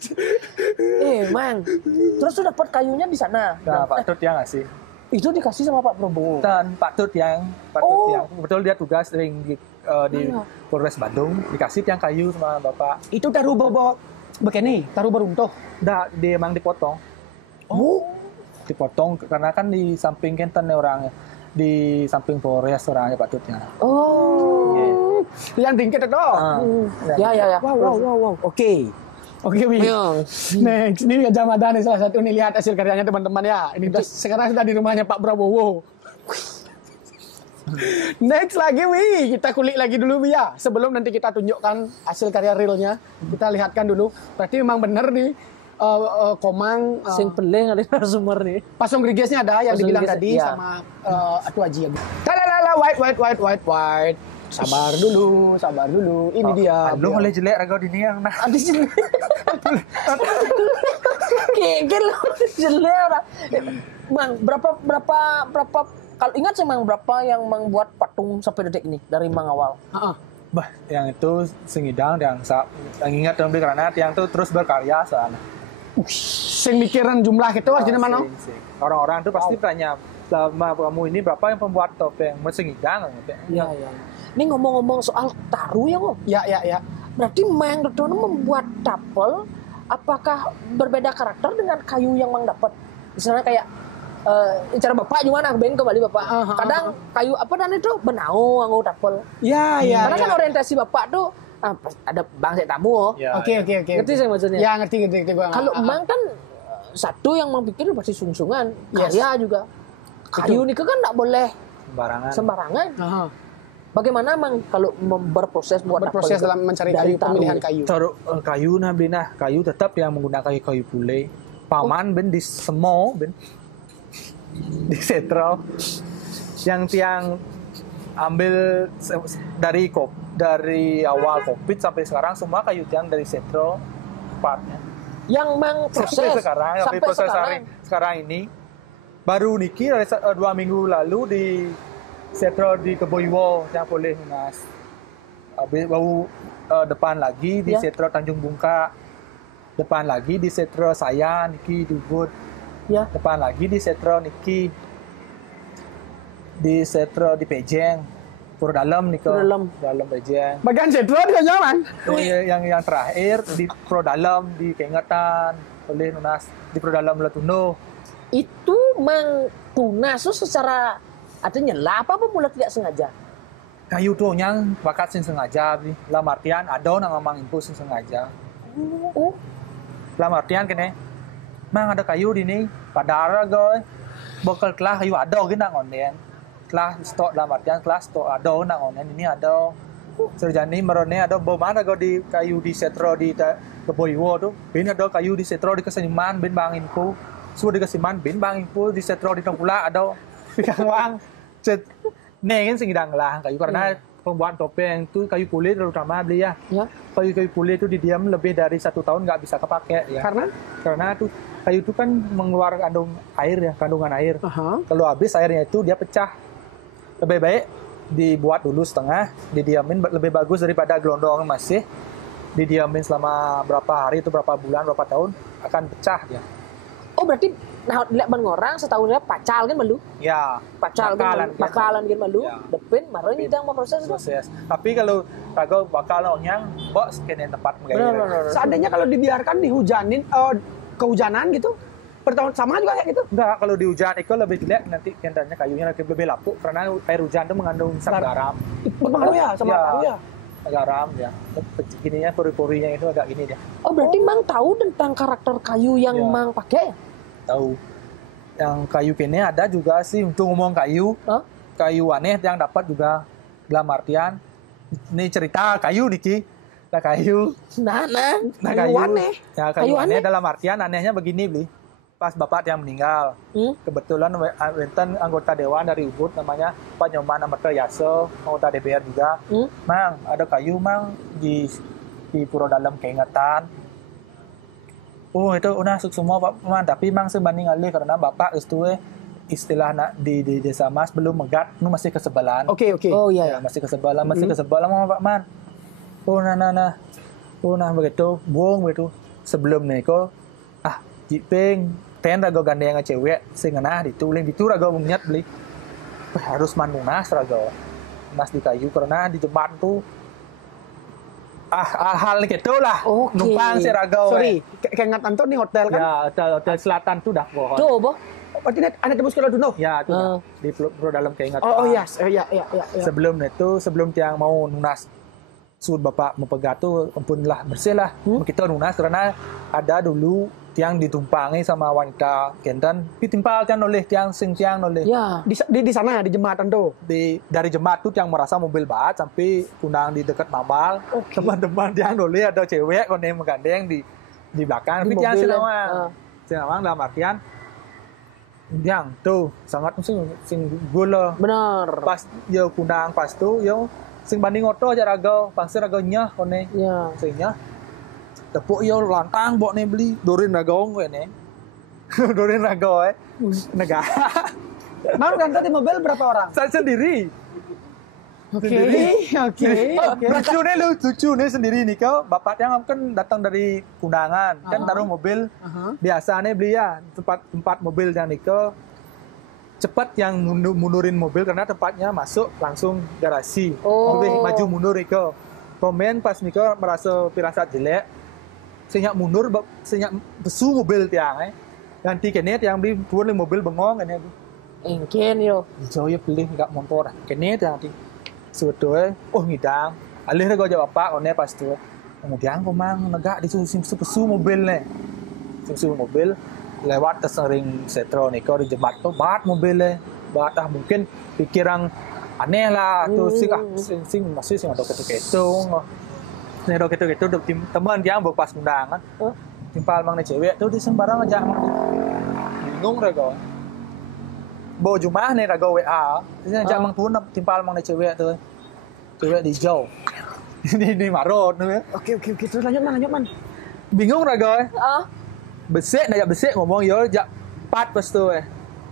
Mang. Terus tuh dapat kayunya di sana. Nah, Pak Tut yang ngasih. Itu dikasih sama Pak Prabowo. Dan Pak Tut yang betul dia tugas di Polres Bandung dikasih tiang kayu sama Bapak. Itu taruh bawa begini, taruh beruntuh. Dia emang dipotong. Dipotong karena kan di samping Kenten orangnya. Di samping Polres orangnya Pak Tutnya. Yang tingkat itu. Ya. Wow. Oke, Wi. Next, ini Gajah Mada nih salah satu nih, lihat hasil karyanya teman-teman ya. Ini sekarang sudah di rumahnya Pak Prabowo. Next lagi, Wi. Kita kulik lagi dulu, Wi ya. Sebelum nanti kita tunjukkan hasil karya realnya, kita lihatkan dulu. Berarti memang benar nih. Komang sing peleng ada narasumber nih. Pasong Grigesnya ada yang dibilang tadi sama Atu Aji. White. Sabar dulu. Ini dia. Lu oleh jelek raga di yang nah. Ada jelek. Kegel lu jelek orang. Bang, berapa kalau ingat sih Mang berapa yang membuat patung sampai detik ini dari Mang awal? Bah, yang itu sengidang yang ingat dong karena yang itu terus berkarya soalnya. Sing mikiran jumlah itu artinya mana? Orang-orang tuh pasti tanya selama kamu ini berapa yang pembuat topeng sengidang gitu. Iya. Ini ngomong-ngomong soal taruh ya, Om? Ya. Berarti Mang Dodono membuat tapel, apakah berbeda karakter dengan kayu yang Mang dapat? Misalnya kayak cara Bapak gimana? Ben kembali Bapak. Kadang kayu apa dan itu benau anggo tapel. Ya. Karena kan orientasi Bapak tuh ada bangsa tamu. Oke. Ngerti saya maksudnya? Ya, ngerti gua. Kalau Mang kan satu yang Mang pikir pasti sungsungan, karya juga. Kayu ini kan enggak boleh sembarangan. Bagaimana Mang kalau berproses dalam mencari kayu, pemilihan kayu? Taruh kayu kayu tetap yang menggunakan kayu pule. Paman ben di semo ben di setro yang tiang ambil dari awal Covid sampai sekarang semua kayu tiang dari setro partnya. Yang Mang proses sampai proses sekarang ini baru niki dari 2 minggu lalu di setro di Keboiwo yang boleh Mas. Habis baru depan lagi di setro Tanjung Bungka. Depan lagi di setro saya niki di Ubud. Ya. Depan lagi di setro niki di setro di Pejeng. Pura Dalam niko. Dalam Pejeng. Bagian setro dia nyaman. Yang terakhir di Pura Dalam di Keingetan oleh Nunas di Pura Dalam Latuno. Itu Mang tunas secara artinya lah apa pula tidak sengaja. Kayu tuh yang bakat sin sengaja lah artian ada nang ngomong info sin sengaja. Lah artian kene mang ada kayu di ni padahal goy bakal kelah kayu ada gini nang onen kelah stok lah artian kelas stok ada nang onen ini ada serjani merone ada bomana go di kayu di setro di Keboiwo tuh bin ada kayu di setro di Keseniman bin bang info sudah di Keseniman bin bang info di setro di Tengkula ada pikang wang nengen sengidang lah kayu karena pembuat topeng itu kayu kulit terutama beli ya. Kayu kulit itu didiam lebih dari 1 tahun nggak bisa kepake ya. Karena tuh kayu itu kan mengeluarkan kandungan air. Kalau habis airnya itu dia pecah. Lebih baik dibuat dulu setengah, didiamin lebih bagus daripada gelondong masih. Didiamin selama berapa hari itu berapa bulan berapa tahun akan pecah dia. Oh berarti nah lihat orang setahunnya pacal kan malu? Ya. Pacal bakalan kan malu. Depin marah ini yang proses. Tapi kalau raga bakal yang bos kene tempat mengalir. Seandainya kalau dibiarkan dihujanin kehujanan gitu, bertahun sama juga kayak gitu. Enggak, kalau di hujan itu lebih jelek nanti kendanya kayunya lebih lapuk karena air hujan itu mengandung garam. Berpengaruh ya sama kayu ya. Garam ya. Gininya pori-porinya itu agak gini dia. Oh berarti Mang tahu tentang karakter kayu yang Mang pakai ya? Tahu. Yang kayu kene ada juga sih untuk ngomong kayu. Kayu aneh yang dapat juga dalam artian ini cerita kayu niki. Kayu. Nah, kayu aneh. Ya, kayu aneh dalam artian anehnya begini beli. Pas bapak yang meninggal. Kebetulan wenten anggota dewan dari Ubud namanya Pak Nyoman Amarta Yaso, anggota DPR juga. Mang, ada kayu Mang di Pura Dalam Keingetan. Oh itu udah masuk semua Pak Man, tapi Mang sebanding alih karena Bapak itu istilah di desa Mas belum megat, nu masih kesebalan. Oke. Oh iya. Masih kesebalan sama Pak Man. Oh nah begitu, buang begitu. Sebelum neko jipeng ten raga gandeng cewek sing ngenah dituling ditu raga menyat beli. Harus manunas raga. Mas di kayu karena di tempat tuh hal gitu lah. Numpang si raga. Sorry, keingetan tuh di hotel kan? Ya, hotel selatan tuh dah pohon. Tuh, boh. Berarti ada tebus kalau duno? Ya, itu di Pura Dalam Keingetan. Oh yes, ya. Sebelum tiang mau nunas sud bapak mempegat tuh ampun lah bersih lah. Kita nunas karena ada dulu tiang ditumpangi sama wanita Kenten, ditimpal tiang oleh tiang oleh. Ya. Di sana di jembatan tuh. Dari jembatan tuh tiang merasa mobil banget sampai kunang di dekat Mambal. Teman-teman tiang oleh ada cewek konem menggandeng di belakang. Tapi tiang Sinawang dalam artian yang tuh sangat sing gula. Benar. Pas yo kundang pas tuh yo sing banding oto aja ragau, pasti ragau nyah kone. Iya. Sing nyah. Tepuk yo lantang bok nih beli dorin ragau kene. Dorin ragau negara. Mau kan tadi mobil berapa orang? Saya sendiri. Oke. Lucu nih sendiri nih kau bapaknya kan datang dari kundangan kan taruh mobil biasanya beli ya tempat mobil yang Niko cepat yang mundurin mobil karena tempatnya masuk langsung garasi lebih maju mundur Niko komen pas Niko merasa pirasat jelek senyak mundur senyak besu mobil tiang ganti kenet yang beli turun mobil bengong ini engken yo jauh ya beli nggak motor kenet yang sebetulnya ngidang alih rego jawab apa one pas tuh kemudian komang negak di susu mobil nih susu mobil lewat kesering setro nih kau di jembat tuh bat mobilnya bat mungkin pikiran aneh lah tuh sing masih sing ada ketuk-ketuk nih ada ketuk-ketuk teman dia pas undangan timpal mang nih cewek tuh di sembarang aja bingung rego bawa jumlah nih raga WA, ini ajak mang tuan timpal mang nih cewek tuh, cewek di jauh, ini marot nih. Oke, terus lanjut man. Bingung raga, besek ngomong yo, jak pat pas tuh,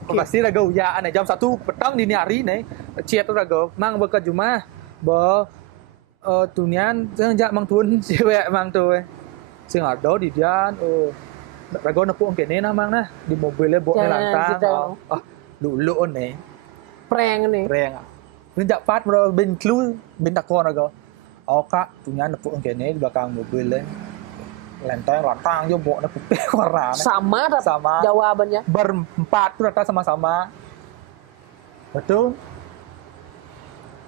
pasti raga ya, ane jam 1 petang dini hari nih, chat tuh raga, mang bekerja jumlah, tunian, saya ajak mang tuan cewek mang tuh, sing ada di dian, raga nepuk kene nah mang nah, di mobilnya bawa lantang, dulu nih prank Pinjak pat bro ben clue ben takon ago kak punya nepuk kene di belakang mobil lenteng lantang yo bawa nepuk warna sama jawabannya berempat tuh rata sama-sama betul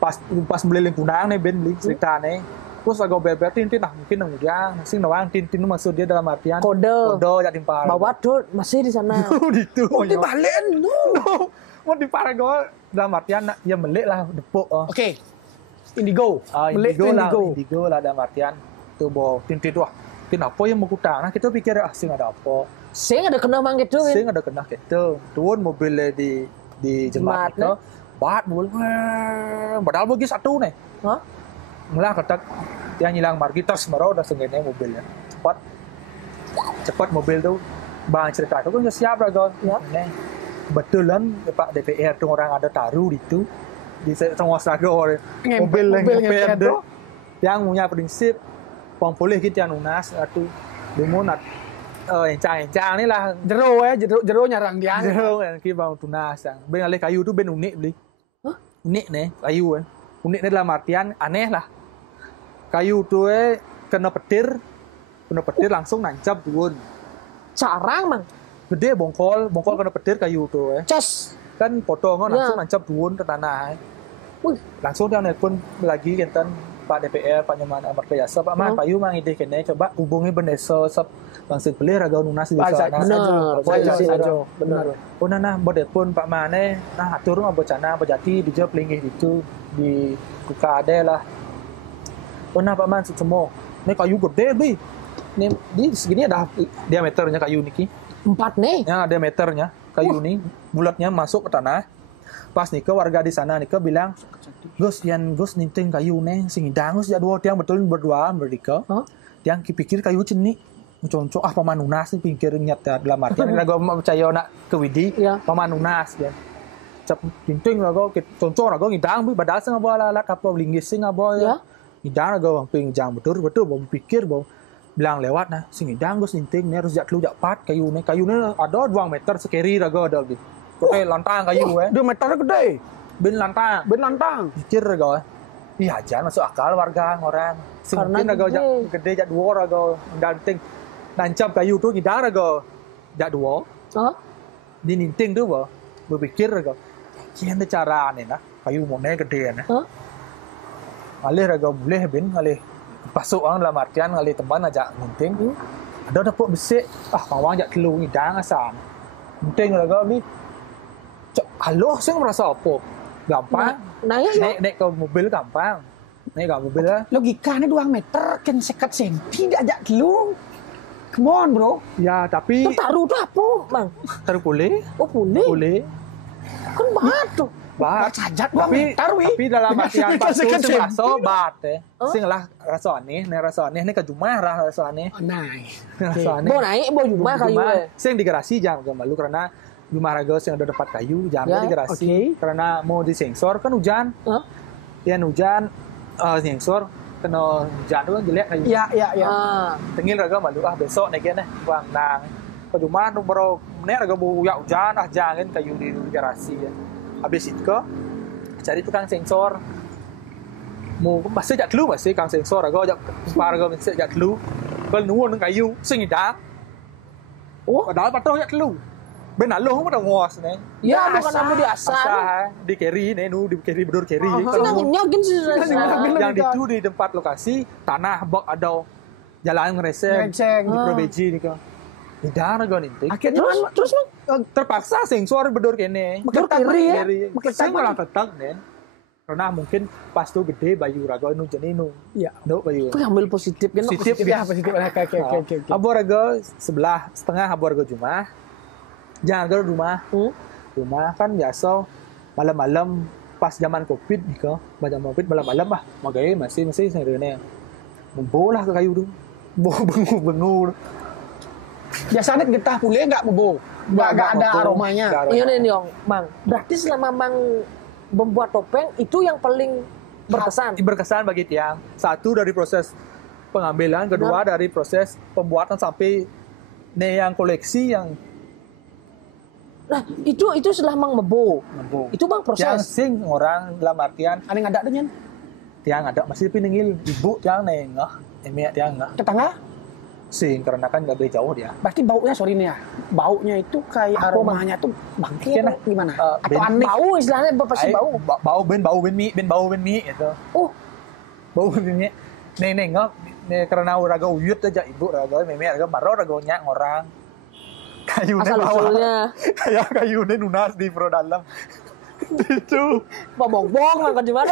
pas beli kundang nih ben beli cerita nih terus agak beber tintin mungkin kemudian sing nawang tintin maksud dia dalam artian kode jadi timpal bawa tuh masih di sana gitu mau dibalen mau diparago dalam artian ya melik lah depok oke indigo indigo lah dalam artian tuh bawa tintin tuh tin apa yang mau kutang nah kita pikir sing ada apa sing ada kena mang gitu sing ada kena gitu turun mobilnya di jembat itu bat mobil padahal bagi satu nih malah kata dia nyilang margitas baru udah segini mobilnya cepat mobil tuh bang cerita itu kan siap lah ya. Betulan Pak DPR tuh orang ada taruh itu di tengah Sago mobil tuh yang punya prinsip pang boleh gitu yang lunas atau demonat encang ini lah jero nyarang dia yang kita tunas yang ben alih kayu tuh ben unik beli unik nih kayu unik dalam artian aneh lah kayu tuh kena petir langsung nancap turun carang mang gede bongkol kena petir kayu tuh cas kan potong langsung nancap turun ke tanah langsung dia nelpon lagi kenten Pak DPR Pak Nyoman Ahmad Kayasa Pak Man Pak Yu mang ide kene coba hubungi Bendeso sep langsung beli raga lunas di sana benar nah bodet pun Pak Mane nah atur mah bocana bejati dijawab linggih itu di buka ada lah nah Pak Man semua ini kayu gede bi ini di segini ada diameternya kayu niki 4 nih ya diameternya kayu nih bulatnya masuk ke tanah pas nih ke warga di sana nih ke bilang Gus ninting kayu nih sing hidang Gus jadwal tiang betul berdua berdika tiang pikir kayu ceni conco paman unas nih pikir nyat dalam artian raga percaya nak ke widi paman unas ya cap ninting raga conco raga hidang bi badal sing apa lah kapal linggis sing apa ya hidang raga ping jang betul mau pikir mau bilang lewat nah sing hidang Gus ninting nih harus jak pat kayu nih ada 2 meter sekeri raga ada bi oke lantang kayu 2 meter gede ben lantang pikir raga iya aja masuk akal warga orang sing mungkin raga gede jak 2 raga ninting nancap kayu tuh hidang raga jak 2 di ninting tuh berpikir raga kian cara nih nah kayu monnya gede nah alih raga boleh ben alih pasuk dalam artian kali teman ajak ninting ada dapur besik kawang ajak telu hidang asan ninting raga bi halo sing merasa apa gampang naik ke mobil gampang naik ke mobil lah logikanya 2 meter kan 50 senti diajak telu Come on, bro. Ya, tapi Taruh tuh apa, Bang? taruh boleh. Oh, boleh. Boleh. Kan batu. Bat. Sajat gua Tapi taruh dalam artian bat itu sing Sekecil. rasa bat sing lah rasa aneh ini kejumah rasa aneh. Nice. Rasa aneh. Mau naik, mau jumlah kayu. Sing di garasi jangan malu karena rumah raga yang ada tempat kayu jangan Ya, di garasi oke. karena mau disensor kan hujan. Hah? Yang hujan sensor kena hujan tuh kan jelek kayu. Ya. Ah. Tengil raga malu besok nih kan bang nang. Kejumah nomor nek raga bu ya hujan jangan kayu di garasi ya. Habis itu cari tukang sensor. Mau masih jak lu masih kang sensor agak jak parga masih jak lu. Kalau nuwun kayu sing idang. Oh, padahal patong jak lu. Ben alo không bắt đầu ngos nih. Ya, bukan kamu di asal. Di carry nih nu di carry bedor carry. Sing nyogin sih. Yang itu di tempat lokasi tanah bak ada jalan ngereseng. Di Probeji nih kan. Idang agak nintik. Akhirnya Terus Terpaksa sensor bedor kene. bedor kiri ya. Saya malah tetang nen. Karena mungkin pas tuh gede bayu raga nu jeni nu. Iya. No bayu. Aku ambil positif kan. Positif Ya, positif. Oke. Abu raga sebelah setengah abu raga Jumah. Jangan ke rumah. Rumah kan biasa malam-malam pas zaman Covid nih kok. Zaman Covid malam-malam magai masih sengrene. Membolah ke kayu tuh. Bengu. Biasanya getah pule nggak bobo. Nggak ada aromanya. Iya nih, Yong, Bang. Berarti selama Bang membuat topeng itu yang paling berkesan. Berkesan bagi tiang. Satu dari proses pengambilan, kedua dari proses pembuatan sampai yang koleksi yang Nah, itu setelah Bang mebo. Itu Bang proses. yang sing orang dalam artian Ada yang ada dengan tiang ada masih pinengil ibu tiang nengah, emek tiang nggak tetangga. sing karena kan nggak beli jauh dia. Berarti baunya sorry nih ya. Baunya itu kayak aromanya tuh bangkit Kena, gimana? Atau ben- aneh? Bau istilahnya pasti bau. Bau ben mie itu. Oh, Bau ben mie. Nengah karena raga uyut aja ibu raga memek raga maro raga nyak orang. Kayunya asal bawah. usulnya. Kayak kayunya nunas di pro dalam. Itu. Bobong Bang kan gimana?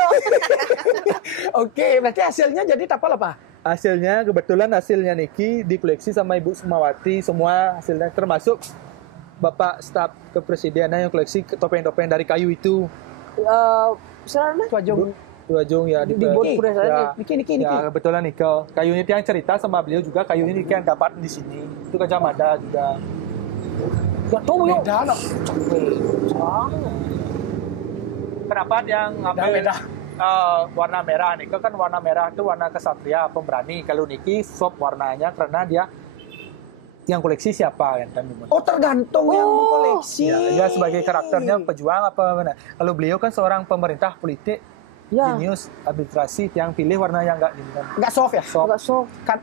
Oke, berarti hasilnya jadi tapal apa? Hasilnya kebetulan hasilnya Niki dikoleksi sama Ibu Sumawati semua hasilnya termasuk Bapak staf kepresidenan yang koleksi topeng-topeng dari kayu itu. Misalnya Tuajung ya di bodi ya, Niki. ya kebetulan Niko. Kayu ini yang cerita sama beliau juga kayu ini yang dapat di sini. Itu kacamata juga. Gak tahu ya. Beda loh. Kenapa yang ngambil Beda. warna merah Niko kan warna merah itu warna kesatria pemberani. Kalau Niki sop warnanya karena dia yang koleksi siapa kan? Oh, tergantung yang koleksi. Ya sebagai karakternya pejuang apa mana? Kalau beliau kan seorang pemerintah politik, jenius, administrasi yang pilih warna yang enggak ini kan. Enggak soft ya? Gak soft. Kan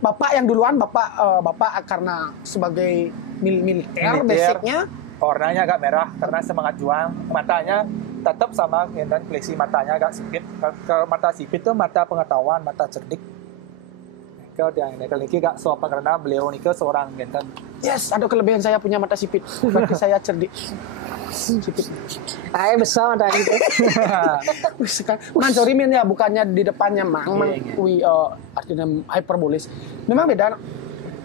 Bapak yang duluan, Bapak karena sebagai militer basicnya warnanya agak merah karena semangat juang, matanya tetap sama dan koleksi matanya agak sipit. Kalau mata sipit itu mata pengetahuan, mata cerdik. Kalau yang kalau ini agak sopan karena beliau ini seorang kan. yes, ada kelebihan saya punya mata sipit. Berarti saya cerdik. Sipit. Ayo besar mata gitu. Man, sorry Min ya, bukannya di depannya Mang. Artinya hyperbolis. Memang beda.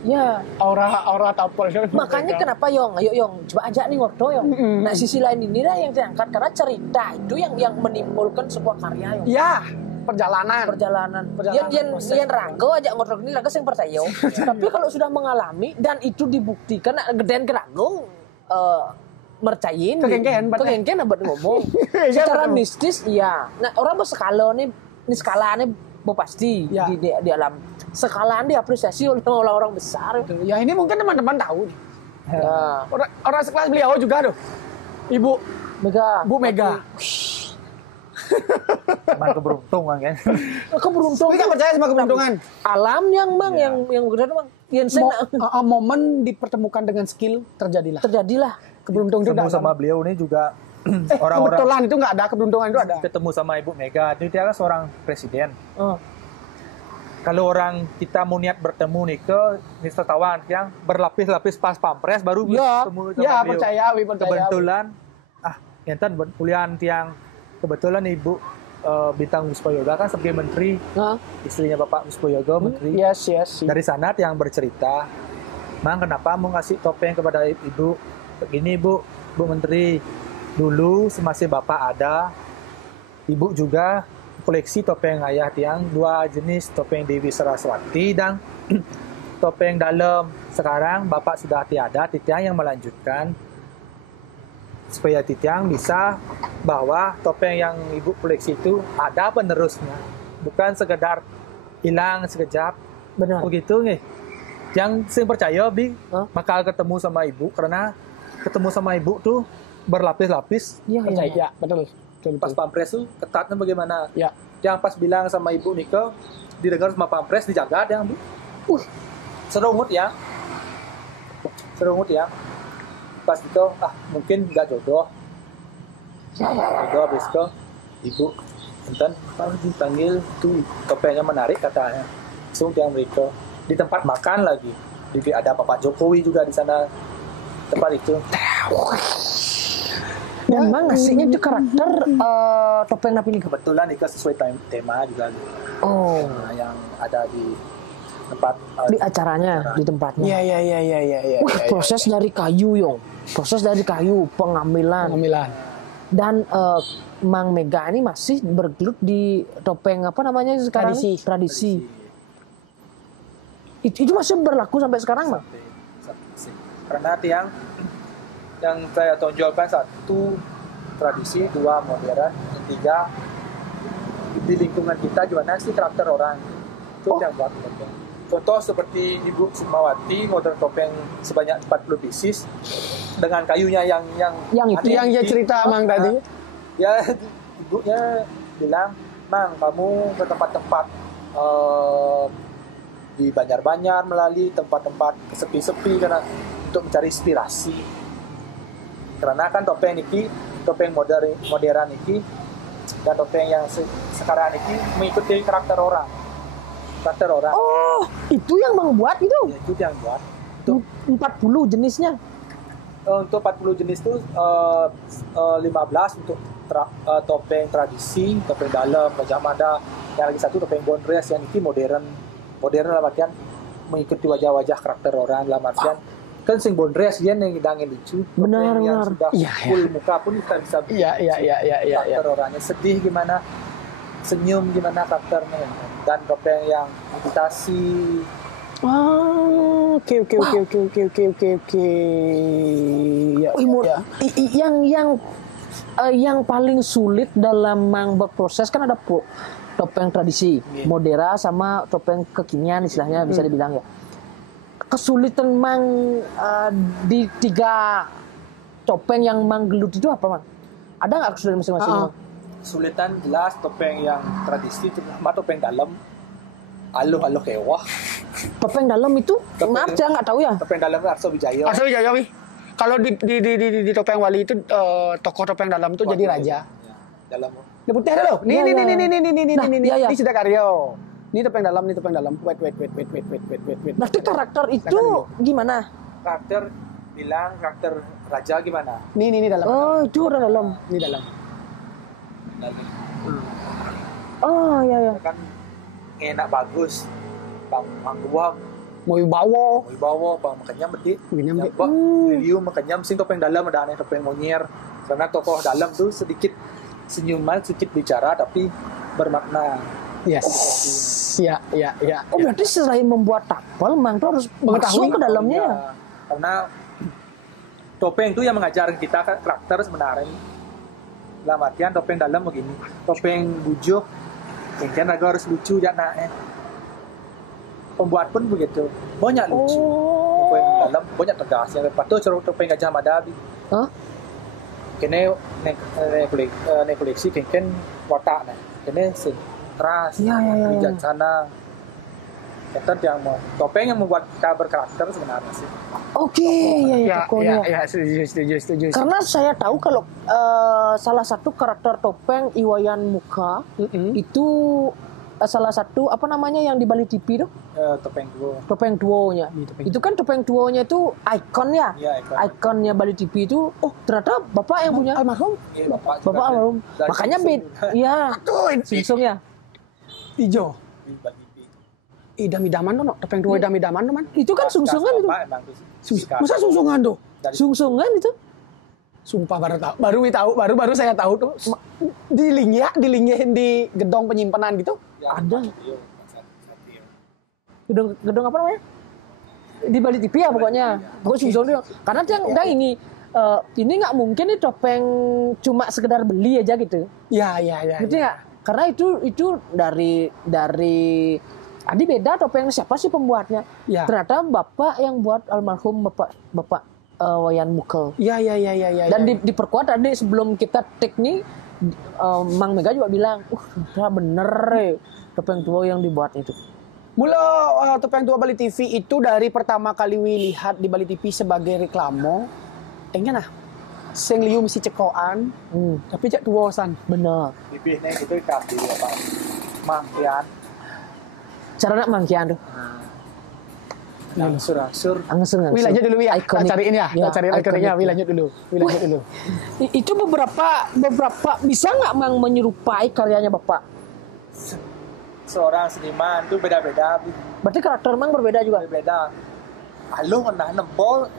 Ya. Aura tapol. Makanya kenapa Yong? Ayo Yong, coba ajak nih ngobrol Yong. Nah sisi lain ini lah yang diangkat karena cerita itu yang menimbulkan sebuah karya Yong. Ya, perjalanan. Yang rago ajak ngobrol ini rago yang percaya. Tapi kalau sudah mengalami dan itu dibuktikan gedean keragung mercayin kegengken abad ngomong secara mistis iya. Nah orang berskala nih skala nih pasti ya. di alam skala diapresiasi oleh orang besar. Ya ini mungkin teman-teman tahu. Ya. Orang sekelas beliau juga tuh. Bu Mega. Cuman keberuntungan kan. Keberuntungan. Kita percaya sama keberuntungan. Alam yang Bang yang benar Bang. Yang momen dipertemukan dengan skill terjadilah. Keberuntungan itu ketemu sama beliau ini juga orang-orang kebetulan itu nggak ada, keberuntungan itu ada. Ketemu sama Ibu Mega, itu dia kan seorang presiden. Kalau orang kita mau niat bertemu nih ke wisatawan yang berlapis-lapis pas pampres baru bertemu sama beliau. Percaya. Kebetulan enten kuliah tiang kebetulan Ibu Bintang Puspayoga kan sebagai menteri, istrinya Bapak Puspayoga menteri. Yes. Dari sana yang bercerita, Mang kenapa mau ngasih topeng kepada ibu? Begini Bu Menteri, dulu semasa Bapak ada, Ibu juga koleksi topeng ayah tiang, 2 jenis, topeng Dewi Saraswati dan topeng dalam. Sekarang Bapak sudah tiada, Titiang yang melanjutkan supaya Titiang bisa bahwa topeng yang Ibu koleksi itu ada penerusnya, bukan sekedar hilang sekejap. Benar. Begitu nih. Yang saya percaya bakal ketemu sama Ibu, karena ketemu sama Ibu tuh berlapis-lapis. Iya, betul. Pas pampres tuh ketatnya bagaimana? Ya. Yang pas bilang sama Ibu Nike, didengar sama pampres, dijaga yang Bu. Serungut ya. Pas itu, mungkin nggak jodoh. Jodoh habis ke Ibu. Enten, dipanggil tuh topengnya menarik katanya. Langsung yang mereka di tempat makan lagi. Jadi ada Bapak Jokowi juga di sana tempat itu. Memang ngasihnya itu karakter topeng napi ini. Kebetulan itu sesuai tema juga. Yang ada di tempat di acaranya, di tempatnya. Iya. Proses dari kayu, proses dari kayu pengambilan. Dan Mang Mega ini masih bergelut di topeng apa namanya sekarang? Tradisi. Itu masih berlaku sampai sekarang, Bang? Karena yang saya tonjolkan 1 tradisi, 2 modern, 3 di lingkungan kita gimana sih karakter orang itu yang buat topeng. Contoh seperti Ibu Sukmawati model topeng sebanyak 40 pieces dengan kayunya yang itu yang dia cerita Mang tadi. Ya ibunya bilang, Mang kamu ke tempat-tempat di Banjar-Banjar melalui tempat-tempat sepi-sepi karena untuk mencari inspirasi. Karena kan topeng modern ini dan topeng yang sekarang ini mengikuti karakter orang. Oh, itu yang membuat itu? Ya, itu yang buat. 40 jenisnya? Untuk 40 jenis itu 15 untuk topeng tradisi, topeng dalam, Gajah Mada. Yang lagi 1 topeng Bondres yang ini modern dalam artian mengikuti wajah-wajah karakter orang, dalam artian kan sing Bondres dia yang hidangin lucu. Benar. Yang sudah full muka pun kita bisa karakter orangnya. Sedih gimana, senyum gimana karakternya, dan topeng yang meditasi. Oke. Yang paling sulit dalam Mang berproses kan ada topeng tradisi, modern sama topeng kekinian istilahnya bisa dibilang ya. Kesulitan Mang di 3 topeng yang Mang gelut itu apa, Mang? Ada nggak kesulitan masing-masing? Kesulitan jelas topeng yang tradisi, terutama topeng dalam. Aluh kewah. Topeng dalam itu? Maaf, saya nggak tahu ya. Topeng dalam itu Arso Wijaya. Kalau di topeng Wali itu tokoh topeng dalam itu jadi raja. Dalam. Ini putih ada loh. Nih. Ini sudah Karyo. Ini topeng dalam. Wait. Berarti karakter itu gimana? Karakter raja gimana? Ini dalam. Oh, itu orang dalam. Ini dalam. Oh, iya. Kan enak bagus. Bang Guam. Mau bawa, bang makanya medik. Bang review makanya sing topeng dalam ada topeng Monyer. Karena tokoh dalam tuh sedikit senyuman, sedikit bicara tapi bermakna. Yes. Ya. Oh, berarti selain membuat tapel, Mang tuh harus mengetahui ke dalamnya ya? Karena topeng itu yang mengajar kita karakter sebenarnya. Dalam artian topeng dalam begini. Topeng bujuk, mungkin agak harus lucu jangan. Pembuat pun begitu. Banyak lucu. Topeng dalam banyak tegas. Yang lepas tu topeng Gajah Mada. Kene koleksi kene watak nih. Kene keras, bijaksana. Itu yang topeng yang membuat kita berkarakter sebenarnya sih. Oke, ya, setuju. Karena saya tahu kalau salah satu karakter topeng Iwayan Muka itu salah satu apa namanya yang di Bali TV tuh? Topeng Duo. Topeng Duonya. Itu kan Topeng Duonya itu ikon ya. Iya, ikon. Ikonnya Bali TV itu. Oh, ternyata Bapak yang punya. Almarhum. Iya, Bapak Almarhum. Makanya iya. Sungsung ya. Ijo. Idam-idaman tuh, no. Topeng Duo idam-idaman tuh, man. Itu kan sungsungan itu. Masa sungsungan tuh? Sungsungan itu. Sumpah baru saya tahu tuh dilinggihin di gedung penyimpanan gitu. Ya, ada. Gedung apa namanya? Di Bali TV ya pokoknya. Pokoknya sungsun itu. Karena yang ini nggak mungkin nih topeng cuma sekedar beli aja gitu. Iya. Gitu ya. Karena itu dari Adi beda topeng siapa sih pembuatnya? Ya. Ternyata Bapak yang buat almarhum Bapak Wayan Mukel. Iya. Dan diperkuat tadi sebelum kita take nih, Mang Mega juga bilang, bener topeng tua yang dibuat itu. Mula topeng tua Bali TV itu dari pertama kali lihat di Bali TV sebagai reklamo, nah, sing liu mesti cekoan, tapi cak tuosan. Bener. TV-nya itu kasih apa? Mangkian. Cara nak mangkian tuh. Angsur. Wilayahnya dulu ya. Kita cariin ya. Kita cariin ikonnya. Wilayahnya dulu. Itu beberapa bisa nggak Mang menyerupai karyanya Bapak? Seorang seniman itu beda-beda. Berarti karakter Mang berbeda juga? Berbeda. Halo nah nempol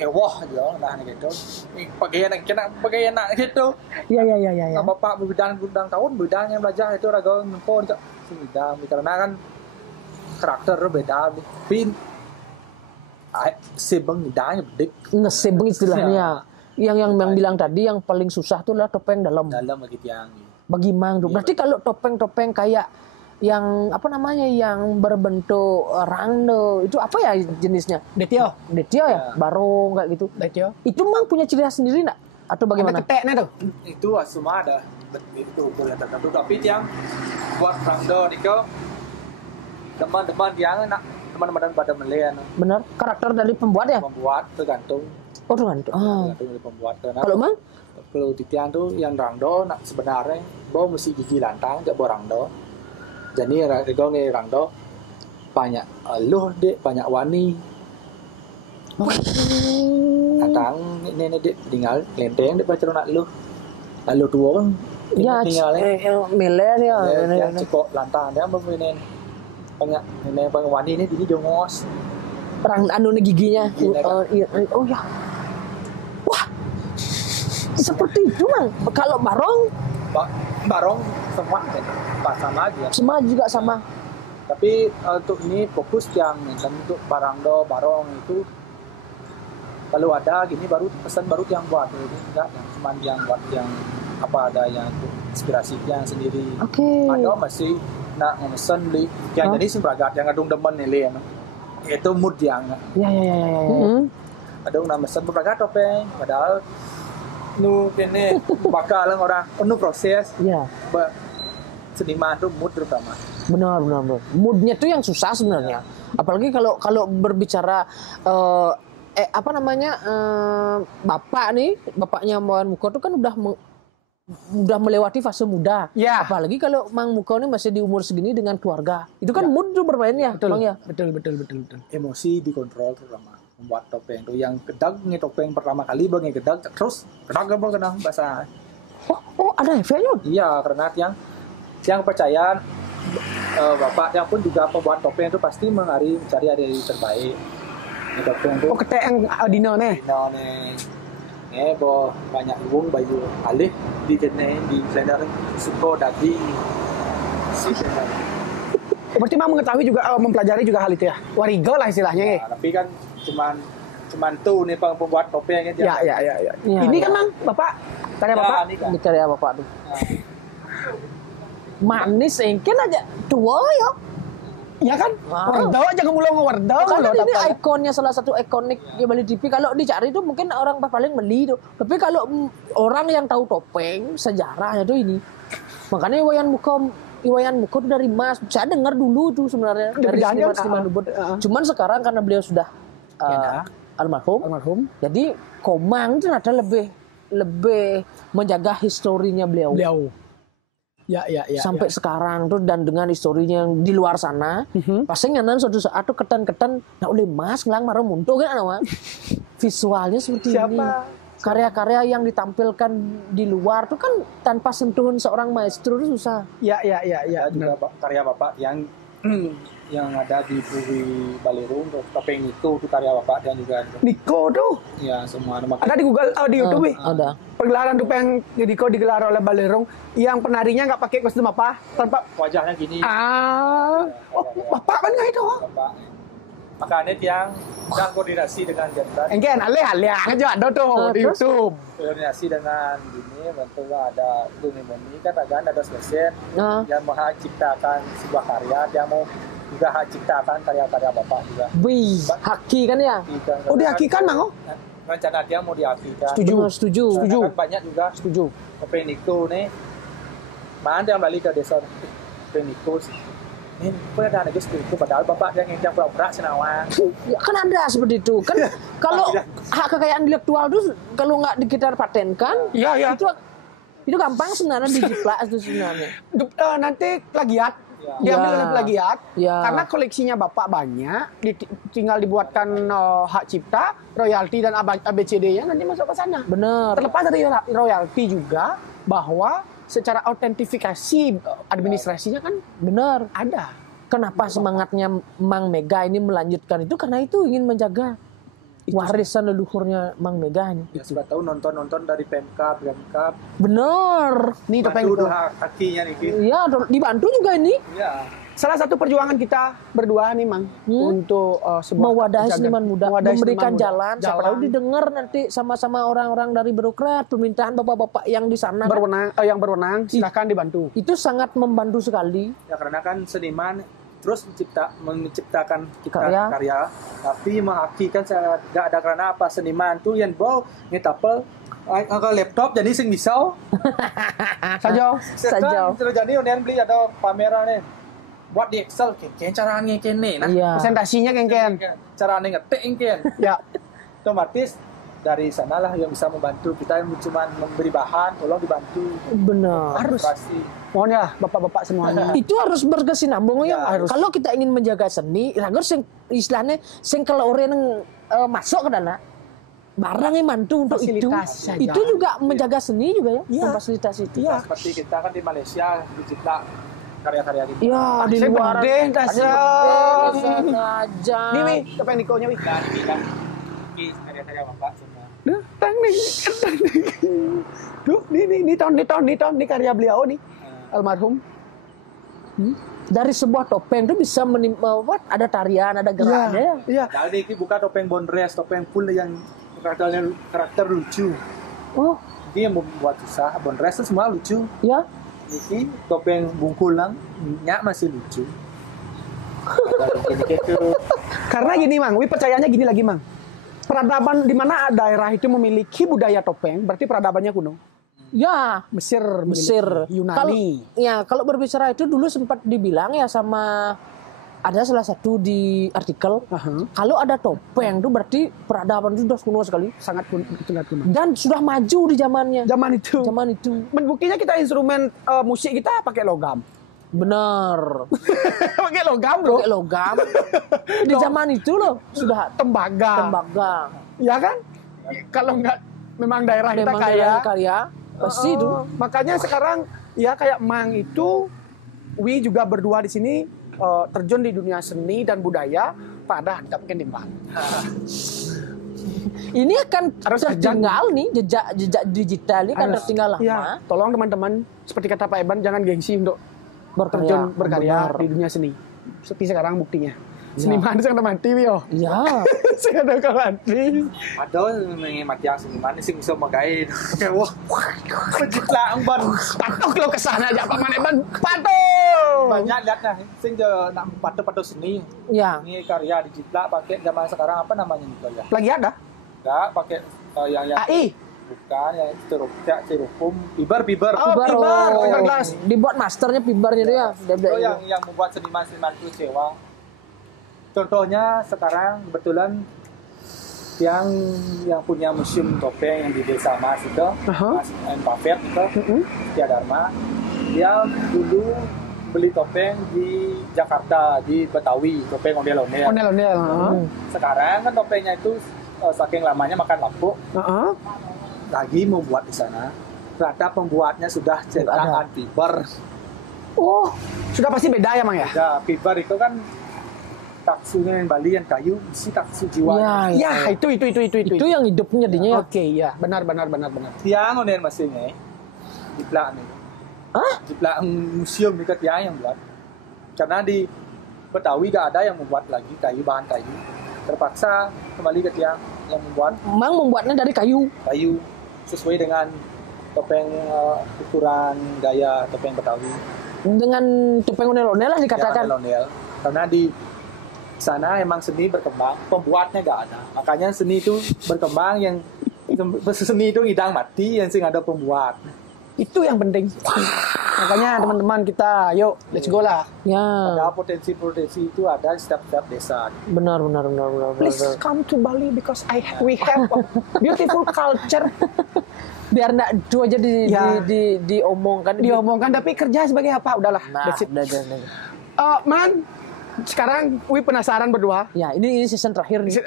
kewah gitu nah gitu. Pakaian nak gitu. Iya. Nah, Bapak bidang tahun yang belajar itu raga nempol itu bidang karena kan karakter beda. Pin sebeng idanya bedik. Ngesebeng istilahnya. Yang bilang tadi yang paling susah tuh adalah topeng dalam bagi tiang. Bagi Mang tuh. Berarti kalau topeng-topeng kayak yang apa namanya yang berbentuk rangdo itu apa ya jenisnya? Detio ya, barong kayak gitu. Detio. Itu Mang punya ciri khas sendiri enggak? Atau bagaimana? Ada keteknya tuh. Itu semua ada. Itu boleh tertentu tapi yang buat rangdo itu teman-teman yang nak teman-teman pada melihat. Benar, karakter dari pembuat ya? Pembuat tergantung. Oh, tergantung. Tergantung dari pembuat. Kalau Mang? Kalau titian tuh yang rangdo nak sebenarnya bawa mesti gigi lantang jak bawa rangdo. Jadi rego nih rangdo banyak banyak wani. Lantang ini dek tinggal lenteng dek pacar nak lalu tua kan. Ya, milen ya. Yang cukup lantang dia mempunyai banyak wani ini jadi jongos perang giginya. Oh ya, wah seperti itu Mang. Kalau barong sama aja semua juga sama tapi untuk ini fokus yang untuk barong itu kalau ada gini baru pesan baru yang buat itu enggak yang cuma yang buat yang apa ada yang inspirasi yang sendiri. Ada masih nak ngesen beli yang jadi sembragat yang adung demen nih itu mood yang ya. Adung nak mesen sembragat topeng padahal nu kene bakal orang nu proses ya seniman tuh mood terutama benar moodnya tuh yang susah sebenarnya apalagi kalau berbicara apa namanya bapaknya Wayan Muko tuh kan udah melewati fase muda. Ya. Apalagi kalau Mang Muko ini masih di umur segini dengan keluarga. Itu kan mood tuh bermainnya. Betul. Ya? Betul. Emosi dikontrol terutama. Membuat topeng tuh yang kedag nih topeng pertama kali bang kedag terus kedag bahasa. Oh ada efeknya? Iya karena yang percaya bapak yang pun juga pembuat topeng itu pasti mencari hari terbaik. Ini topeng tuh. Oh ketek dino nih. Banyak uang baju alih di blender suko daging berarti Mang mengetahui juga mempelajari juga hal itu ya warigo lah istilahnya ya. Tapi kan cuman tuh nih pembuat topeng ya. Ini kan Mang Bapak karya Bapak tuh manis engken aja tua ya. Ya kan? Wardo aja ngomong Wardo. Karena ini ikonnya salah satu ikonik di Bali TV. Kalau dicari itu mungkin orang paling beli itu. Tapi kalau orang yang tahu topeng sejarahnya tuh ini. Makanya Wayan Muko itu dari Mas. Saya dengar dulu tuh sebenarnya dari seniman Ubud. Cuman sekarang karena beliau sudah almarhum. Jadi Komang itu ternyata lebih menjaga historinya beliau. sampai sekarang tuh, dan dengan historinya yang di luar sana, pasti nyanan suatu saat tuh ketan-ketan nah oleh mas ngelang marah muntuk kan nama visualnya seperti ini. Karya-karya yang ditampilkan di luar tuh kan tanpa sentuhan seorang maestro itu susah. Ada juga karya Bapak yang ada di Puri Balerung, topeng Niko itu karya Bapak, dan juga Niko tuh. Ya, semua ada di Google, di YouTube. Ada. Pegelaran topeng Niko digelar oleh Balerung yang penarinya nggak pakai kostum apa, tanpa wajahnya gini. Bapak kan nggak itu? Bapak. Makanya yang sedang koordinasi dengan Jenderal. Engken alih aja ada tuh di YouTube. Koordinasi dengan ini, bentuk ada Lumimoni kan ada selesai yang mau ciptakan sebuah karya, dia mau juga ciptakan karya-karya Bapak juga. Wih, haki kan ya? Oh, dihakikan Mang. Rencana dia mau dihakikan. Setuju. Kan banyak juga. Setuju. Topeng Niko nih. Mana dia balik ke desa Topeng Niko sih. Ini ada aja seperti itu, padahal Bapak yang pura-pura senawang. Ya, kan ada seperti itu. Kan kalau hak kekayaan intelektual itu kalau nggak kita patenkan, itu gampang sebenarnya dijiplak itu sebenarnya. Nanti plagiat. Diambil oleh plagiat. Karena koleksinya Bapak banyak, tinggal dibuatkan hak cipta, royalti dan ABCD-nya nanti masuk ke sana. Benar. Terlepas dari royalti juga, bahwa secara autentifikasi administrasinya kan benar ada. Kenapa semangatnya Mang Mega ini melanjutkan itu? Karena itu ingin menjaga warisan leluhurnya Mang Mega ini. Ya, sudah tahu nonton dari Pemkab. Benar. Nih topeng itu kakinya nih. Iya, dibantu juga ini. Iya. Salah satu perjuangan kita berdua nih Mang untuk mewadahi seniman muda, memberikan jalan. Siapa tahu jalan. didengar nanti sama-sama orang-orang dari birokrat, permintaan bapak-bapak yang di sana yang berwenang silakan dibantu. Itu sangat membantu sekali. Ya, karena kan seniman terus menciptakan karya, tapi menghakikan nggak ada karena apa seniman tuh yang bawa ngetapel laptop jadi sing bisa saja. Terus jadi unian beli ada pameran nih. Buat di Excel, caranya kene, nah presentasinya kengken, caranya ngetik kengken, ya, otomatis dari sanalah yang bisa membantu kita, yang cuma memberi bahan, tolong dibantu. Benar. Harus. Mohon ya, bapak-bapak semuanya. Itu harus berkesinambungan ya. Harus. Kalau kita ingin menjaga seni, harus istilahnya, kalau orang yang masuk ke dana, barang yang mantu untuk itu juga menjaga seni juga ya, memfasilitasi itu. Ya. Seperti kita kan di Malaysia dicipta karya-karya gitu. Ya, di luar dasar. Aja. Nih, topeng Nikonya nih. Karya-karya Bapak semua. Tang nih. Tuh, nih karya beliau nih. Almarhum. Dari sebuah topeng itu bisa ada tarian, ada geraknya. Iya. Jadi ini bukan topeng Bondres, topeng full yang karakter lucu. Oh, ini yang membuat susah. Bondres itu semua lucu. Ya. Ini topeng bungkulang masih lucu. Karena gini Mang, percayanya gini lagi Mang. Peradaban di mana daerah itu memiliki budaya topeng, berarti peradabannya kuno. Ya, Mesir, Yunani. Kalau berbicara itu dulu sempat dibilang ya sama ada salah satu di artikel, kalau ada topeng itu berarti peradaban itu sudah kuno sekali, sangat kuno. Dan sudah maju di zamannya. Zaman itu. Buktinya kita instrumen musik kita pakai logam. Benar. Pakai logam, bro. Pakai logam. Di zaman itu loh sudah tembaga. Ya kan? Kalau enggak memang daerah kita kaya, pasti itu. Makanya sekarang ya kayak Mang itu, Wi juga berdua di sini terjun di dunia seni dan budaya pada tidak mungkin timbang. Ini akan tertinggal nih jejak digital ini kan tertinggal lama. Ya, tolong teman-teman seperti kata Pak Eban jangan gengsi untuk berkarya di dunia seni. Seperti sekarang buktinya. Seniman itu yang mati yo. Iya. Saya ada mati. Ada yang mati yang seniman sing bisa magain. Wah. Pejitlak ban. Patok lo kesana aja Pak Maneban. Patok. Banyak lihat nah, sing nak patok seni. Iya. Ini karya digital pakai zaman sekarang apa namanya itu ya? Lagi ada? Enggak, pakai yang AI. Bukan, yang styrofoam, fiber. Gelas. Dibuat masternya fibernya dia. Itu yang membuat seniman-seniman itu kecewa. Contohnya sekarang kebetulan yang punya museum topeng yang di Desa Mas itu, Mas Pafet itu, Setia Dharma, Dia dulu beli topeng di Jakarta, di Betawi, topeng ondel-ondel. Ondel-ondel. Sekarang kan topengnya itu saking lamanya makan lapuk. Lagi membuat di sana. Ternyata pembuatnya sudah cetakan fiber. Oh, sudah pasti beda ya, Mang ya? Ya, fiber itu kan taksunya yang Bali yang kayu, isi taksu jiwa. Ya, itu. Itu yang hidupnya jadinya. Oke, ya, benar. Tiang ondel mesinnya di belakang itu. Di belakang museum dekat tiang yang buat. Karena di Betawi gak ada yang membuat lagi bahan kayu. Terpaksa kembali ke tiang yang membuat. Mang membuatnya dari kayu. Kayu sesuai dengan topeng ukuran gaya topeng Betawi. Dengan topeng ondel-ondel lah dikatakan. Ya, ondel-ondel. Karena di sana emang seni berkembang, pembuatnya gak ada. Makanya seni itu berkembang, yang seni itu ngidang mati, yang sing ada pembuat. Itu yang penting. Makanya teman-teman kita, yuk, let's go lah. Ya. Ada potensi-potensi itu ada di setiap setiap desa. Benar. Please come to Bali because we have a beautiful culture. Biar enggak itu aja diomongkan. Diomongkan tapi kerja sebagai apa? Udahlah. Nah, Man, sekarang Wi penasaran berdua. Ya, ini season terakhir nih.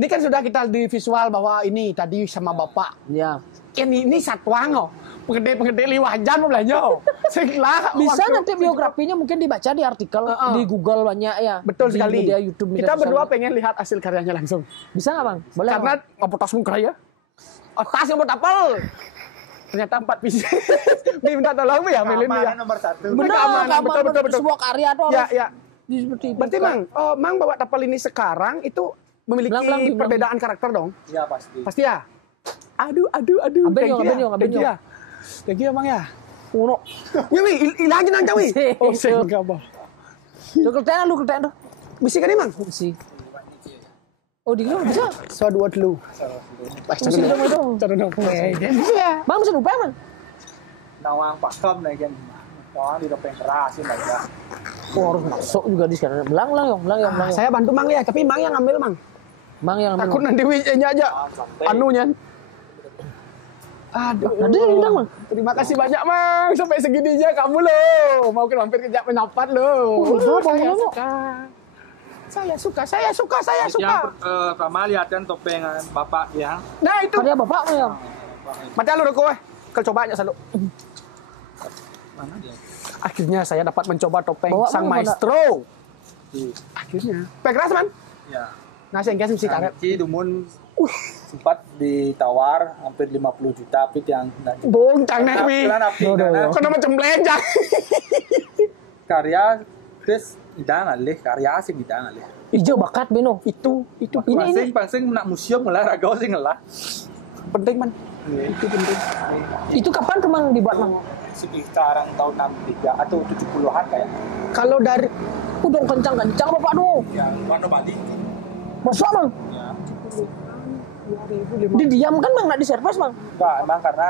Ini kan sudah kita di visual bahwa ini tadi sama Bapak. Ya. Ini satuang oh. Penggede liwajan mau belanja. Bisa nanti biografinya mungkin dibaca di artikel di Google banyak ya. Betul sekali. Media YouTube. Kita berdua pengen lihat hasil karyanya langsung. Bisa nggak, Bang? Boleh. Karena apa tas muka ya? Tas yang buat apel. Ternyata 4 pieces. Minta tolong ya, Melin ya. Nomor 1. Benar, betul. Sebuah karya tuh. Ya. Seperti itu. Berarti Mang bawa tapel ini sekarang itu memiliki perbedaan karakter dong? Iya pasti. Pasti ya. Aduh. Thank you. Thank you Mang ya. Ngono. Wi, ilangin nang wi. Oh, enggak, Bang. Lu kelten tuh. Misi kan Mang? Misi. Oh, di lu bisa. So dua dulu. Misi dong itu. Bisa ya. Bang bisa lupa, Bang. Nawang pakem nih kan. Nawang di topeng keras ini ya. Harus masuk juga di sekarang. Belang. Saya bantu Mang ya, tapi Mang yang ngambil Mang. Mang yang takut nanti wi-nya aja. Anunya. Aduh, Mang. Terima kasih banyak Mang. Sampai segininya kamu loh. Mau mampir kerja pendapat loh. Saya suka. Yang pertama lihatkan topengan Bapak ya. Nah itu. Karya Bapak ya. Macam lu kowe. Kalau cobanya selalu. Mana dia? Akhirnya saya dapat mencoba topeng Bawa sang maestro. Akhirnya. Pekras man? Ya. Nah, saya kasih mesti karet. Ci Dumun sempat ditawar hampir 50 juta tapi yang Bung Cang Newi. Kono macam belenjang. Karya terus idang alih, karya asing idang alih. Ijo bakat beno. Itu ini pangsing nak museum olahraga sing ngelah. Penting man. Itu penting. Itu kapan tuh Mang dibuat Mang? Sekitar tahun 63 atau 70-an kayak. Kalau dari udah kencang Bapak tuh. Yang mana Bali? Masa Mang? Ya. Didiamkan Mang, nggak diservis Mang? Enggak, emang karena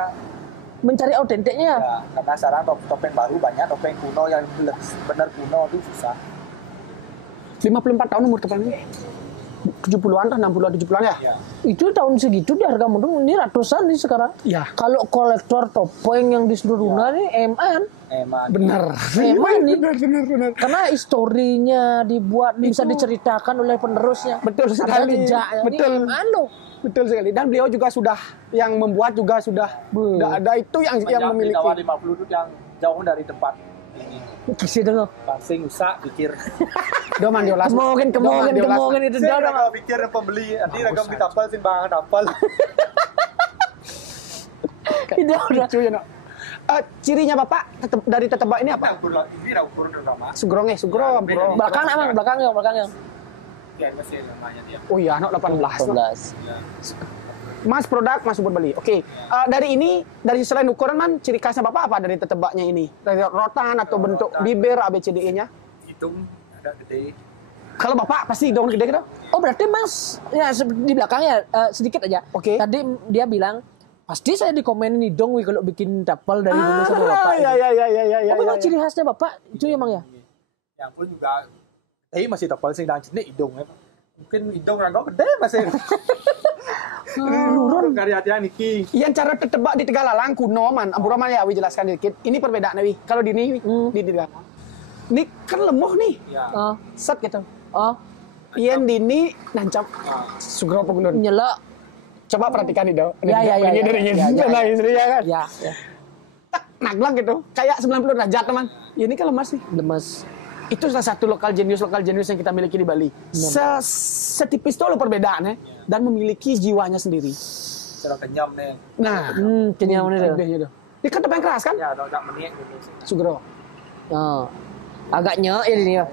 mencari autentiknya. Ya, karena sekarang topeng baru banyak, topeng kuno yang benar kuno itu susah. 54 tahun umur topeng ini. 70-an lah, 60-an, 70-an ya? Ya. Itu tahun segitu di harga mungkin ini ratusan nih sekarang. Iya. Kalau kolektor topeng yang di seluruh dunia nih eman. Bener. Eman nih. Bener. Karena historinya dibuat bisa diceritakan oleh penerusnya. Betul sekali. Betul. Betul sekali. Dan beliau juga sudah yang membuat juga sudah ada itu yang memiliki. Di tahun 50 itu yang jauh dari tempat ini. Kisih dong. Pangsing usah pikir. Doman diolas. Kemungkin itu Saya udah pikir pembeli. Nanti ragam ditapal sih bang tapal. Udah. Cirinya Bapak dari tetebak ini apa? Ini ukur drama. Sugron. Belakang emang belakang. Ya, masih namanya dia. Oh iya, anak 18. Ya. Mas produk Mas Ubud Bali. Oke. Dari selain ukuran man, ciri khasnya Bapak apa dari tetebaknya ini? Dari rotan atau bentuk bibir ABCDE-nya? Hitung agak gede. Kalau Bapak pasti daun gede gitu? Oh berarti Mas ya di belakangnya sedikit aja. Oke. Tadi dia bilang pasti saya dikomenin dong kalau bikin tapel dari dulu sama Bapak. Iya. Oh memang ciri khasnya Bapak itu emang ya? Yang pun juga masih tapal sing dan ini hidung ya. Mungkin hidung ragam gede masih. Lurun. Karya niki. Yang cara tertebak di Tegalalang kuno man. Abu Rahman ya, Wi jelaskan dikit. Ini perbedaannya Wi. Kalau di ini di Tegalalang. Ini kan lemah nih. Ya. Set gitu. Yang di ini nancap. Sugro Pegundun. Nyelak. Coba perhatikan itu. Ya. Nah, istrinya kan. Ya. Tak naglang gitu. Kayak 90 derajat teman. Ya ini kan lemas nih. Lemes. Itu salah satu lokal jenius yang kita miliki di Bali. Setipis itu loh perbedaannya dan memiliki jiwanya sendiri. Cara kenyam nih. Nah, kenyam nih. Ini kan tepung keras kan? Ya, udah menit dulu sih. Sugro. Agak nyok ini ya.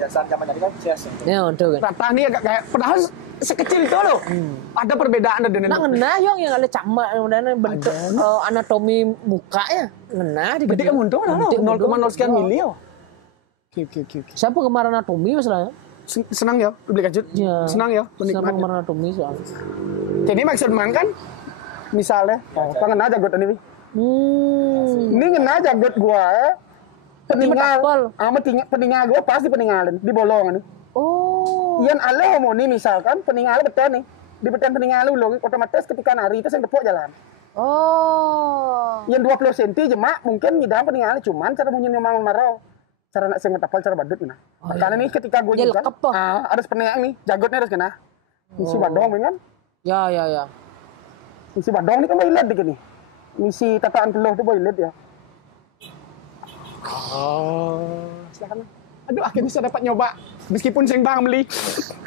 Biasa zaman tadi kan jazz. Ya, betul kan. Rata nih agak kayak padahal sekecil itu loh. Ada perbedaan ada dengan. Nah, ngena yang ada camak yang bentuk anatomi mukanya. Ngena di Berarti kamu untung 0,0 sekian mili yo. Oke. Siapa kemarin anatomi masalahnya? Senang ya, beli kajut. Ya. Senang ya, Siapa penikmat. kemarin anatomi soalnya. Jadi maksud mang kan misalnya, pengen aja got ini. Ini ngena aja got gua peninggal. Peninggal gua pasti peninggalan di bolongan nih. Yang ale homo nih misalkan peninggal betul nih. Di beton peninggal lu otomatis ketika nari itu yang tepuk jalan. Yang 20 cm jemak mungkin ngidam peninggal cuman cara munyin memang marau. Cara nak sing metapal cara badut kena. Karena ini ketika gue juga ada sepeneak nih, jagotnya harus kena. Misi badong kan? Ya. Misi badong ini kan boilet dikit nih. Misi tataan peluh itu boilet ya. Silakan. Aduh, akhirnya saya dapat nyoba. Meskipun sing bang beli,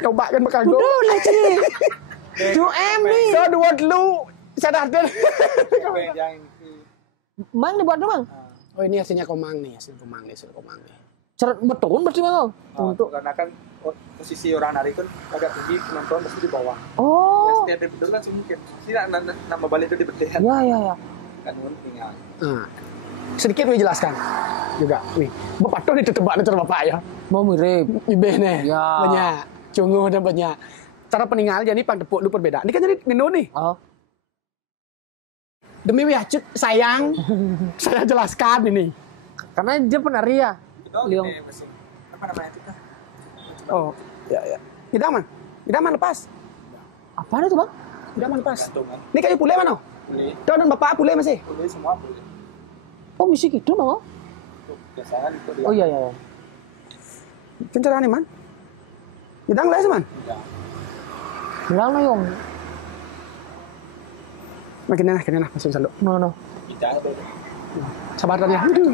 coba kan bakal go. Udah lah Ci. 2M nih. So dua dulu saya datang. Mang dibuat dong, Mang. Oh ini hasilnya komang nih. Cerut betul berarti Mang. Untuk karena kan posisi orang nari kan agak tinggi, penonton pasti di bawah. Ya, setiap betul kan mungkin. Tidak nama balik itu di betul. Ya. Kan tinggal. Sedikit gue jelaskan juga. Wih, bapak tuh ditebak cara bapak ya. Mau mirip. Ibeh nih. Ya. Banyak. Cungu dan banyak. Cara peninggal jadi pang tepuk lu perbedaan. Ini kan jadi ngenu nih. Demi wihacut sayang, saya jelaskan ini. Karena dia penari ya. Liong. Apa namanya itu? Ya. Idaman lepas. Apa itu, Bang? Idaman lepas. Gantungan. Ini kayu pule mana? Pulih. Dan bapak pule masih? Pulih semua pulih. Misi gitu, Bang. Biasanya itu dia. Iya. Pencerahan nih, Man. Idang les, Man. Iya. Bilang lah, Yong. Makin enak, masuk selalu. No. Tidak ada. Sabar tadi ya. Aduh.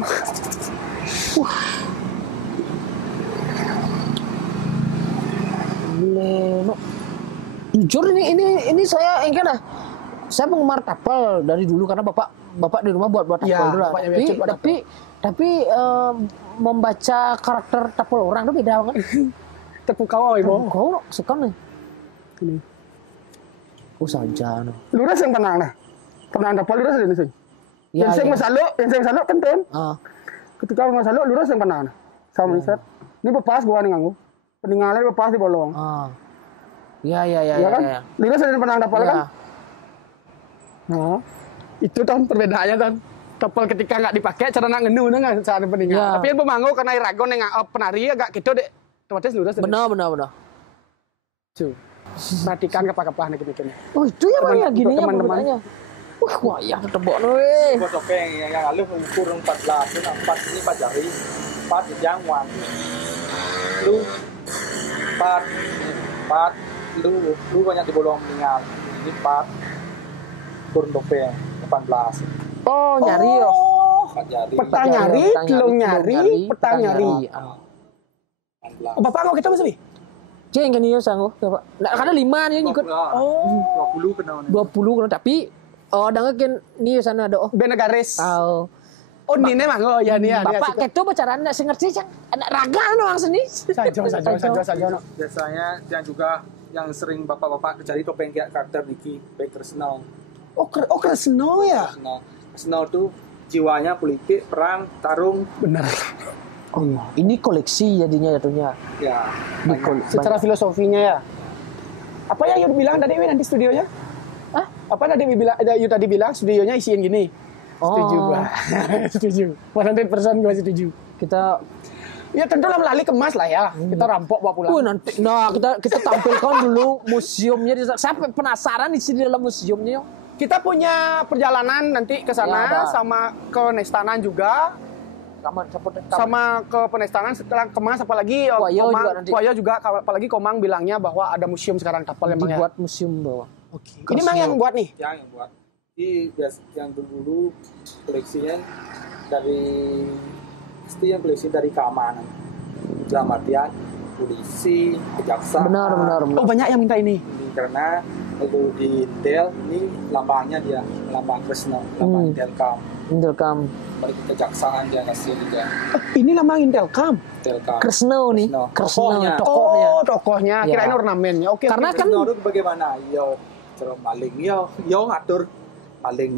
No. Jujur ini saya ingin saya penggemar tapel dari dulu karena bapak di rumah buat tapel Ya, dulu. Tapi membaca karakter tapel orang itu beda kan. Tepuk kau, Ibu. Kau suka nih. Ini. Saja no. Lurus yang tenang nah. Tenang tapel lurus ini sih. Ya, yang saya masaluk kenten. Ketika masaluk lurus yang tenang nah. Sama riset. Ini bepas gua nih nganggu. Peninggalan bepas di bolong. Ya kan? Ya. Lurus dari penang tapel kan? Nah, itu kan perbedaannya kan. Tapel ketika nggak dipakai cara nak ngenu nggak cara peninggalan. Tapi yang pemangku karena iragon yang penari agak gitu deh. Otomatis lurus. Benar. Tuh. Perhatikan kapal-kapal nih gini. Itu ya Bang ya gini ya teman-teman. Wah, ya tebok weh. Buat topeng yang lalu ukur 14, 4 ini 4 jari, 4 di jangwang. Lu 4 lu banyak di bolong meninggal. Ini 4 turun topeng 18. Nyari yo. 4 jari. Petang nyari, telung nyari, petang nyari. Bapak kok kita masih? Ceng kan iyo sanggup, Bapak. Nah, karena 5 nih ikut. 20 kena. 20 kena tapi dangekeun ni sana ada Bena garis. Ini memang ya nih ya. Bapak keto pacaran enggak sing ngerti cang. Anak raga doang seni. Saja. Biasanya yang juga yang sering bapak-bapak cari topeng kayak karakter Niki, baik Kresna. Kresna ya. Kresna tuh jiwanya politik, perang, tarung. Benar. Ini koleksi jadinya jatuhnya. Ya. Secara filosofinya ya. Apa yang Yu bilang tadi nanti studionya? Apa tadi Yu tadi bilang studionya isiin gini? Setuju gua. Setuju. 100% gua setuju. Kita Ya tentu lah melalui kemas lah ya. Kita rampok bawa pulang. Nanti, kita tampilkan dulu museumnya. Saya penasaran isi di dalam museumnya. Kita punya perjalanan nanti ke sana sama ke Nestanan juga. Sama ke Penestanan setelah kemas, apalagi Puayo juga apalagi Komang bilangnya bahwa ada museum sekarang kapal yang dibuat museum bawah. Oke. Ini Mang yang buat nih. Yang buat. Yang dulu koleksinya yang koleksi dari keamanan, dalam artian polisi, kejaksaan. Benar. Oh, banyak yang minta ini. Karena kalau di Intel ini lambangnya dia lambang Kresna, lambang Intelcam. Balik kejaksaan dia kasih juga. Ini lambang Intelcam. Kresna nih. Tokohnya. Oh, tokohnya. Kirain ornamennya. Oke. Karena kan itu bagaimana? Cara maling ngatur maling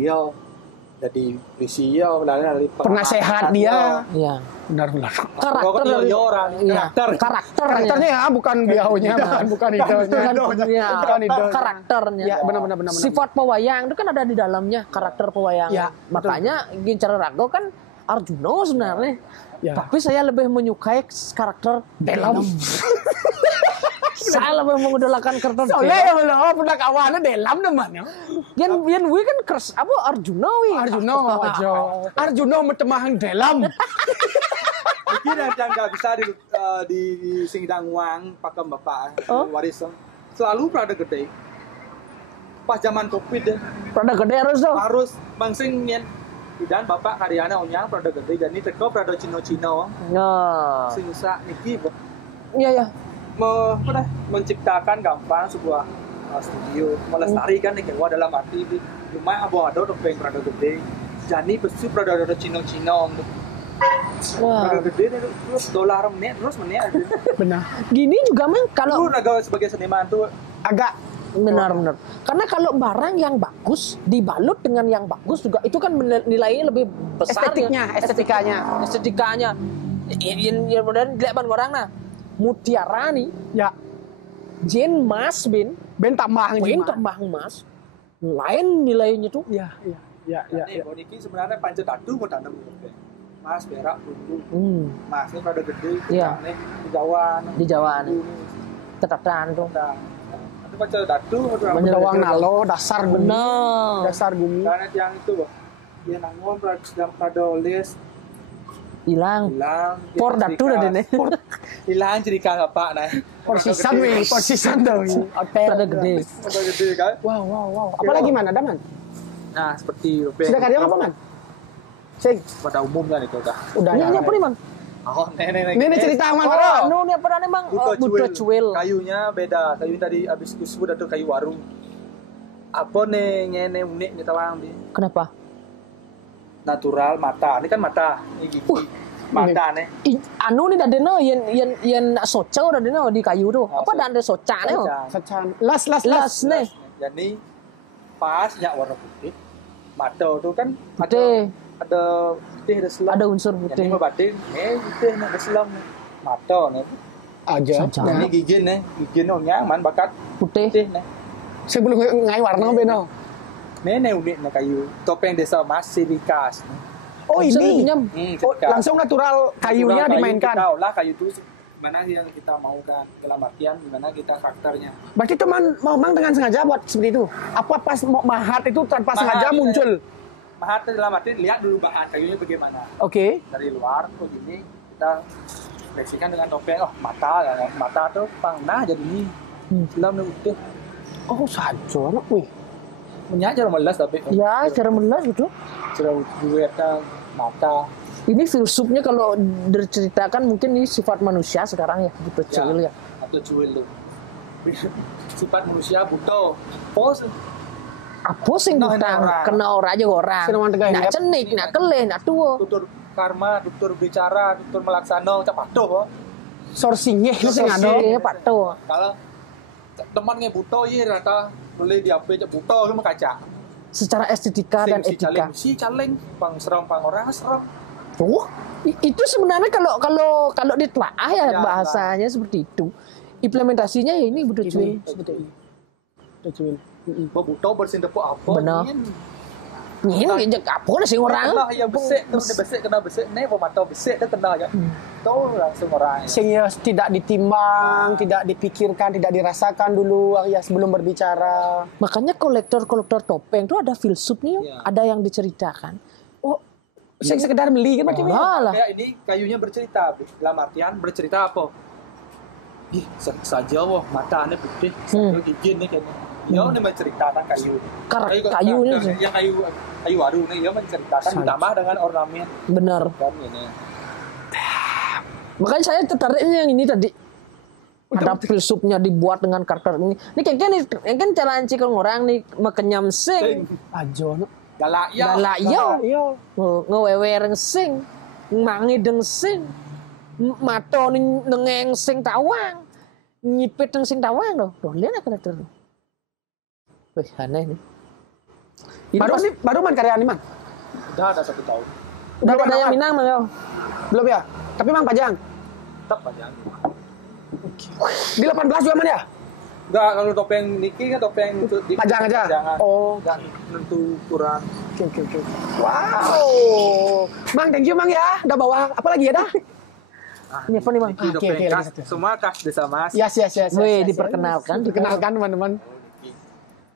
jadi polisi dari penasehat dia. Iya. Benar. Karakternya ya, bukan biaunya, bukan idolnya. Bukan idol. Karakternya. Ya, benar. Sifat pewayang itu kan ada di dalamnya, karakter pewayang. Ya, makanya Gincar Rago kan Arjuna sebenarnya. Ya. Tapi saya lebih menyukai karakter Delam. Saya lebih mengidolakan karakter Delam. Soalnya yang pernah kawannya Delam namanya. Yang wi kan Arjuna wi. Arjuna metemahang Delam. Mungkin yang nggak bisa di singdang uang pakai bapak waris selalu Prada gede. Pas zaman Covid deh. Prada gede harus bangsing nyen. Dan bapak karyana onyang Prada gede jadi teko Prada Cino. Nah. Sing usak niki. Iya. Menciptakan gampang sebuah studio melestarikan nih kayak dalam arti di rumah ada topeng Prada gede. Jadi besu Prada Cino. Prada gede terus dolar menit terus menit aja. Benar. Gini juga Mang kalau sebagai seniman tuh agak benar. Karena kalau barang yang bagus dibalut dengan yang bagus juga itu kan nilainya lebih besar. Estetikanya. Yang modern dilihat orang nah. Mutiara nih. Ya. Jen mas ben tambah mas. Lain nilainya tuh. Ya. Boniki sebenarnya pancet adu mau tanam Mas berak dulu. Mas ini pada gede. Iya. Di Jawa. Tetapkan tuh. Itu pancet adu Menjawang nalo dasar bumi. Benar. Dasar bumi. Karena yang itu dia nangon pada oles hilang. Por datu dah dene. Hilang cerita apa nah. Porsisan dah. Pada gede. Pada gede kan? Wow. Apalagi mana Daman? Nah, seperti sudah karya apa Man? Pada umum kan itu udah. Ini apa nih Man? Oh, Ini cerita Man. Ini apa nih Bang? Buto cuil. Kayunya beda. Kayu tadi habis kusut atau kayu warung. Apa nih ngene unik nih tawang. Kenapa? Natural mata. Ini kan mata. Ini gigi. Mata nih. Anu nih dadeno yang soca udah dadeno di kayu tuh. Apa dan ada soca nih? Soca. Las nih. Jadi pas nyak warna putih. Mata tuh kan ada putih ada selam. Ada unsur putih. Jadi batin, putih ada selam. Mata nih. Aja. Ini gigi onyang man bakat putih nih. Sebelum ngai warna beno. Nene unik nih kayu. Topeng desa masih dikas. Oh ini. Langsung natural kayunya dimainkan. Tahu lah kayu itu mana yang kita maukan dalam artian gimana kita karakternya. Berarti teman Mang dengan sengaja buat seperti itu. Apa pas mahat itu tanpa sengaja muncul? Mahat dalam artian lihat dulu bahan kayunya bagaimana. Oke. Dari luar begini kita seleksikan dengan topeng. Oh mata tuh panah jadi ini. Selam udah. Oh saja anak wih. Punya cara melas tapi. Ya cara melas gitu. Cara duetnya mata. Ini filsufnya kalau diceritakan mungkin ini sifat manusia sekarang ya gitu cuil ya. Atau cuil tuh. Sifat manusia butuh. Pos. Apa sih butang kena orang aja orang. Nak cenik, nak keleh, nak tua. Tutur karma, tutur bicara, tutur melaksana, cak patuh. Sourcingnya itu sing ada. Patuh. Kalau temannya butuh iya rata boleh diapain cak butuh itu kaca. Secara estetika dan etika. Si caleng, pang serem, pang orang serem. Itu sebenarnya kalau ditelaah ya bahasanya seperti itu. Implementasinya ya ini butuh cuil seperti ini. Butuh bersin depo apa? Benar. Nyen ge apa sing orang. Kena yang besek, kena besek, nih pemantau besek dia kena kan. Tahu langsung orang. Sing ya tidak ditimbang, tidak dipikirkan, tidak dirasakan dulu ya sebelum berbicara. Makanya kolektor topeng itu ada filsufnya, ada yang diceritakan. Oh, sing sekedar beli kan macam kayak ini kayunya bercerita. Dalam artian bercerita apa? Ih, saja wah matanya putih, gigi nih kayaknya. Dia menceritakan kayu. Kayunya sih. Yang kayu waru nih dia menceritakan ditambah dengan ornamen. Benar. Kan ini. Makanya saya tertariknya yang ini tadi. Ada filsufnya dibuat dengan karakter ini. Ini kayak kan cara ancik orang nih makenyam sing. Ajo. Galakyo. Ngewewereng sing. Mangideng sing. Mato nengeng sing tawang. Nyipit neng sing tawang loh. Lihat karakter. Wih, aneh nih. Baru man karya ini, Man? Udah ada 1 tahun. Udah ada yang Minang, Mang? Belum ya? Tapi Mang Pajang? Tetap Pajang. Di 18 juga, Man ya? Enggak, kalau topeng Niki kan topeng untuk di Pajang aja? Pajangan. Oh. Dan tentu ukuran. Oke. Wow. Mang, thank you, Mang ya. Udah bawa apa lagi ya dah? Ini apa nih, Mang? Niki topeng khas, semua khas desa Mas. Yes. Wih, diperkenalkan, teman-teman.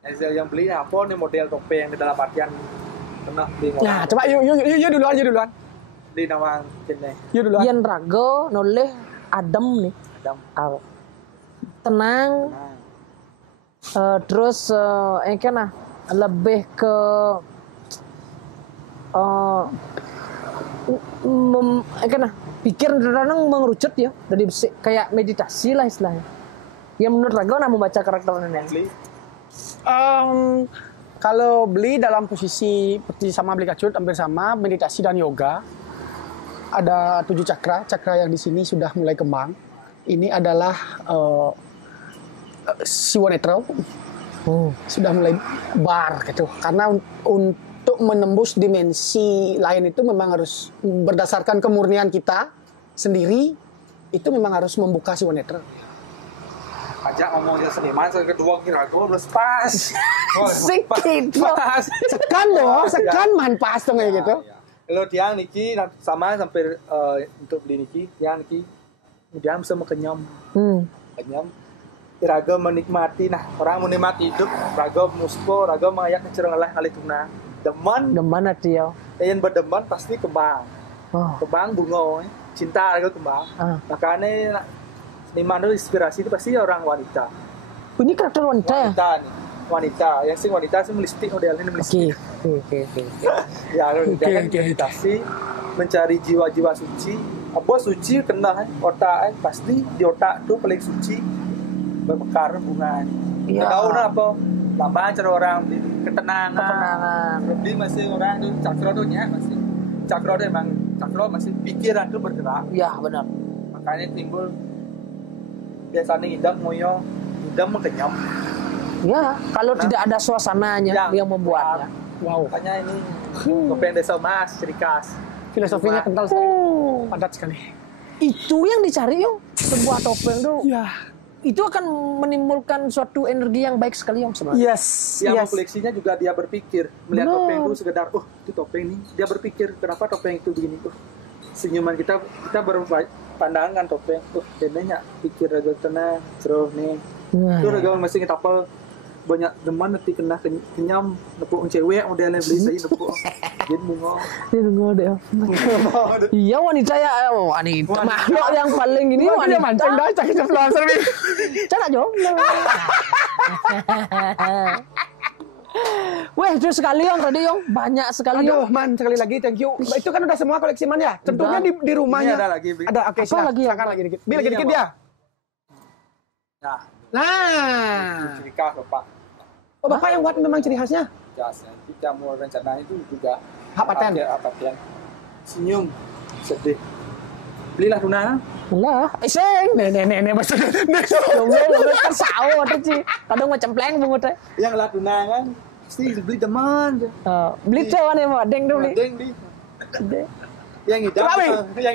Yang beli apa nih model topeng dalam artian kena di Nah, coba yuk duluan. Di nama kene. Yuk duluan. Yen rago noleh adem nih. Adem. Tenang. Terus kan lebih ke pikir kadang mengerucut ya dari kayak meditasi lah istilahnya. Ya menurut rago membaca karakternya ini. Kalau beli dalam posisi seperti sama beli kacut hampir sama meditasi dan yoga. Ada 7 cakra yang di sini sudah mulai kembang. Ini adalah Siwa Netra sudah mulai bar gitu. Karena untuk menembus dimensi lain itu memang harus berdasarkan kemurnian kita sendiri, itu memang harus membuka Siwa Netra. Ajak ngomongnya seniman, kedua kira gue udah pas. Sikit Sekan man pas dong kayak gitu. Kalau dia Niki sama sampai untuk beli Niki, dia Niki dia bisa kenyam. Kenyam. Raga menikmati, orang menikmati hidup, raga muspo, raga mayak ngecereng lah kali tuna. Deman hati ya. Yang berdeman pasti kembang. Kembang bunga, cinta raga kembang. Makanya seniman itu inspirasi itu pasti orang wanita. Ini karakter wanita ya? Wanita. Yang sing wanita sih melistik modelnya melistik. Oke. Ya, dia kan meditasi, mencari jiwa-jiwa suci. Apa suci kena otak pasti di otak tuh paling suci bermekar bunga. Iya. Tahu apa? Tambahan cara orang ketenangan. Lebih masih orang tuh cakra tuh masih. Cakra tuh emang masih pikiran tuh bergerak. Iya, benar. Makanya timbul biasanya idam moyo, idam kenyam. Ya, kalau tidak ada suasananya yang membuatnya. Wow. Makanya ini topeng desa Mas, ciri khas. Filosofinya kental sekali, padat sekali. Itu yang dicari yo, sebuah topeng tuh. Ya. Itu akan menimbulkan suatu energi yang baik sekali om sebenarnya. Yang koleksinya juga dia berpikir melihat topeng itu sekedar, itu topeng nih. Dia berpikir kenapa topeng itu begini tuh. Senyuman kita berpandangan topeng tuh, denenya pikir agak tenang, seru nih. Itu agak masih kita apel banyak teman nanti kena kenyam nepuk cewek modelnya beli saya nepuk jadi bunga deh. Iya wanita ya makhluk yang paling ini wanita mancing dah cak jeblon serbi cak jomblo. Weh, itu sekali Yong tadi Yong, banyak sekali Yong. Aduh, Man, sekali lagi thank you. Itu kan udah semua koleksi Man ya. Tentunya di rumahnya. Ada lagi. Ada, oke, silakan lagi dikit. Lagi dikit ya. Nah. Ciri khas Bapak. Oh, Bapak yang buat memang ciri khasnya? Jasnya. Kita mau rencana itu juga hak paten. Senyum, sedih. Belilah tunana. Lah, iseng. Nenek maksud. Jomblo kan sawo tuh Ci. Kadang macam pleng bungut teh. Yang lah tunangan pasti beli teman. Beli cawan ya, Deng tuh beli. Deng di. Yang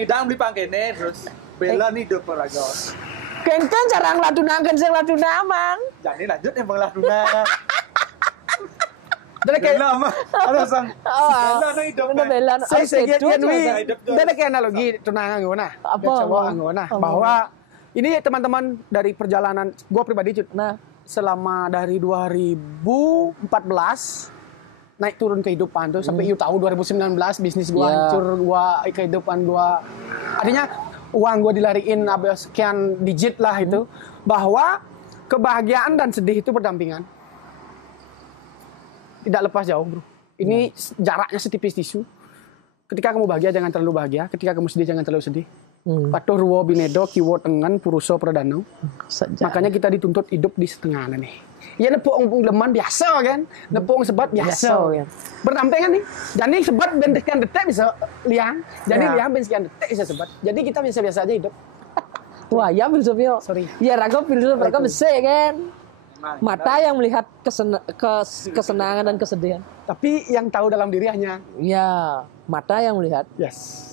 idam beli pangkene terus bela nih hidup raga. Kenten cara ngelatunangkeun sing latunamang. Jadi lanjut yang ngelatunang. Dari kayak lama ada sang bela no hidup. Bela. Saya dari kayak analogi tunangan gimana? Apa? Gimana? Bahwa ini teman-teman dari perjalanan gue pribadi, Nah, selama dari 2014 naik turun kehidupan tuh sampai you tahu 2019 bisnis gua hancur, kehidupan gua artinya uang gua dilariin sekian digit lah itu, bahwa kebahagiaan dan sedih itu berdampingan, tidak lepas jauh bro. Ini jaraknya setipis tisu. Ketika kamu bahagia jangan terlalu bahagia, ketika kamu sedih jangan terlalu sedih. Patuh ruwo binedo kiwo tengan puruso pradano. Makanya kita dituntut hidup di setengah nih. Ya nepung leman biasa kan, nepung sebat biasa. Ya. Berdampingan nih. Jadi sebat ben sekian detik bisa liang, jadi liang ben sekian detik bisa sebat. Jadi kita biasa-biasa aja hidup. Wah, ya filsafnya. Sorry. Ya raga filsafat mereka besar kan. Mata yang melihat kesenangan dan kesedihan. Tapi yang tahu dalam diri hanya ya mata yang melihat. Yes.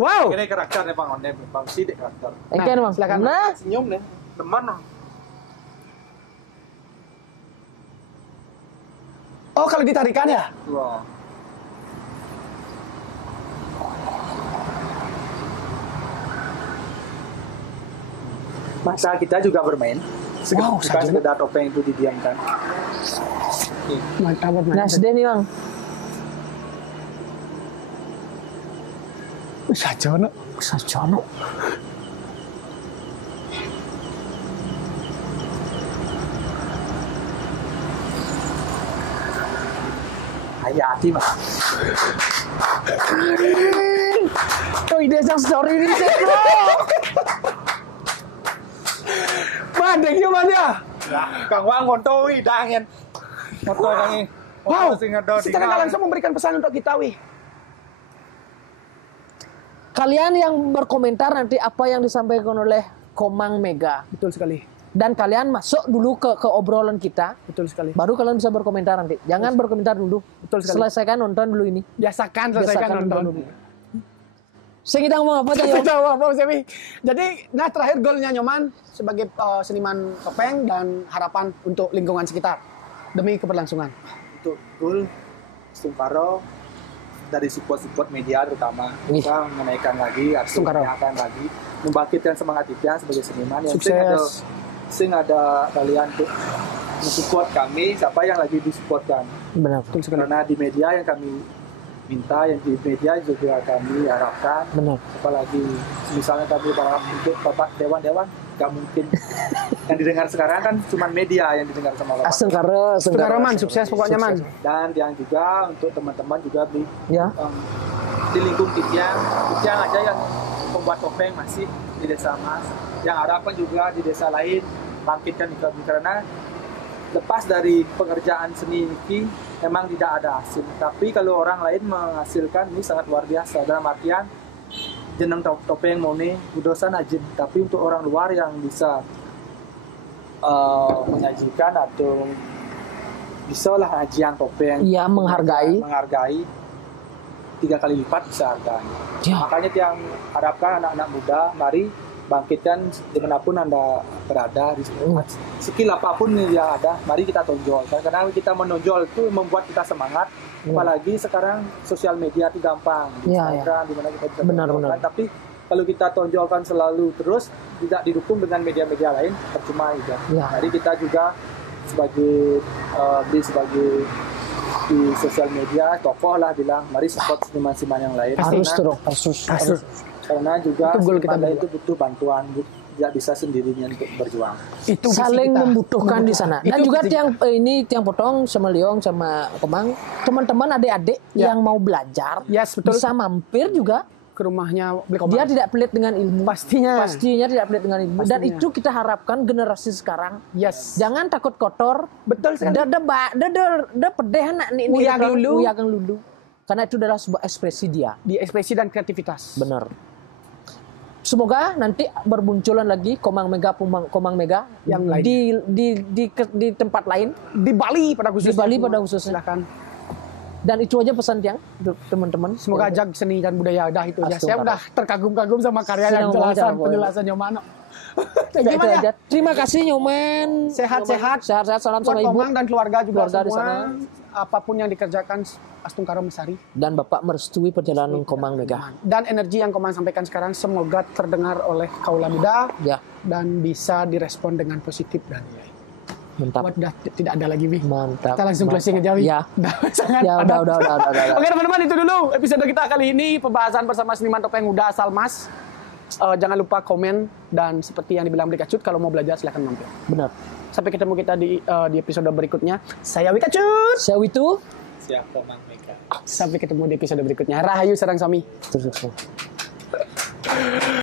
Wow. Ini karakternya Bang Onde, Bang Sidik karakter. Kan Bang. Silakan. Nah, Senyum deh. Teman. Oh, kalau ditarikan ya? Wah. Masa kita juga bermain. Wow, bukan sekedar topeng itu didiamkan. Mantap banget. nah sedih nih Bang. Sajono. Hayati Bang. Oh, ide yang story ini sih bro. Mandek ya man ya. Kang Wang ngontoi dangin. Moto kangi. Wow. Secara nggak langsung memberikan pesan untuk kita wih. Kalian yang berkomentar nanti apa yang disampaikan oleh Komang Mega. Betul sekali. Dan kalian masuk dulu ke obrolan kita. Betul sekali. Baru kalian bisa berkomentar nanti. Jangan berkomentar dulu. Betul sekali. Selesaikan nonton dulu ini. Selesaikan nonton dulu. Saya kita ngomong apa tadi? Jadi, nah terakhir goalnya Nyoman sebagai seniman topeng dan harapan untuk lingkungan sekitar demi keberlangsungan. Untuk goal Sungkaro dari support media terutama kita menaikkan lagi, menaikkan lagi, membangkitkan semangat kita sebagai seniman yang sing ada kalian untuk mensupport kami, siapa yang lagi disupport kan. Benar. Karena di media yang kami minta, yang di media juga kami harapkan. Benar. Apalagi misalnya kami berharap untuk Bapak Dewan, gak mungkin. Yang didengar sekarang kan cuma media yang didengar sama Bapak. Sengkara man, sukses pokoknya man. Dan yang juga untuk teman-teman juga di lingkung Kityang aja yang pembuat topeng masih di desa Mas. Yang harapan juga di desa lain bangkitkan ekonomi, karena lepas dari pengerjaan seni ini memang tidak ada hasil. Tapi kalau orang lain menghasilkan ini sangat luar biasa. Dalam artian jeneng topeng mone udosan ajin. Tapi untuk orang luar yang bisa menyajikan atau bisa lah ajian topeng. Iya, menghargai 3 kali lipat bisa harganya. Ya. Makanya yang harapkan anak-anak muda, mari bangkitkan dimanapun Anda berada, di skill apapun yang ada, mari kita tonjolkan. Karena kita menonjol itu membuat kita semangat. Apalagi sekarang sosial media itu gampang, Instagram, di mana kita bisa tonjolkan. Tapi kalau kita tonjolkan selalu terus, tidak didukung dengan media-media lain, percuma juga. Jadi kita juga sebagai di sosial media, tokoh lah bilang, mari support seniman-seniman yang lain. Harus. Karena juga kita itu butuh bantuan, tidak bisa sendirinya untuk berjuang. Itu saling membutuhkan di sana. Dan juga tiang potong sama Liong sama Komang, teman-teman adik-adik yang mau belajar bisa mampir juga ke rumahnya. Dia tidak pelit dengan ilmu. Pastinya tidak pelit dengan ilmu. Dan itu kita harapkan generasi sekarang. Jangan takut kotor. Betul sekali. Dah pedeh anak ini uyang lulu. Karena itu adalah sebuah ekspresi dia. Di ekspresi dan kreativitas. Benar. Semoga nanti bermunculan lagi Komang Mega yang lain di tempat lain, di Bali pada khususnya. Silakan. Dan itu aja pesan yang teman-teman. Semoga jag seni dan budaya dah itu aja. Saya udah terkagum-kagum sama karya yang penjelasan Nyoman. Itu aja. Terima kasih Nyoman. Sehat-sehat. Salam sama ibu. Komang dan keluarga juga di semua. sana. apapun yang dikerjakan Astungkaro Mesari. Dan Bapak merestui perjalanan Komang Mega. Dan energi yang Komang sampaikan sekarang semoga terdengar oleh kaula muda Ya. dan bisa direspon dengan positif dan Mantap. Udah tidak ada lagi, Wi. Mantap. Kita langsung closing aja, Wi. Ya. Sangat Ya, padat. udah. Oke, teman-teman, itu dulu episode kita kali ini, pembahasan bersama seniman topeng muda asal Mas. Jangan lupa komen, dan seperti yang dibilang Wika Cut, kalau mau belajar silahkan mampir. Benar. Sampai ketemu kita di episode berikutnya. Saya Wika Cut. Saya Witu. Siap Komang Mega. Sampai ketemu di episode berikutnya. Rahayu sareng sami. Terus.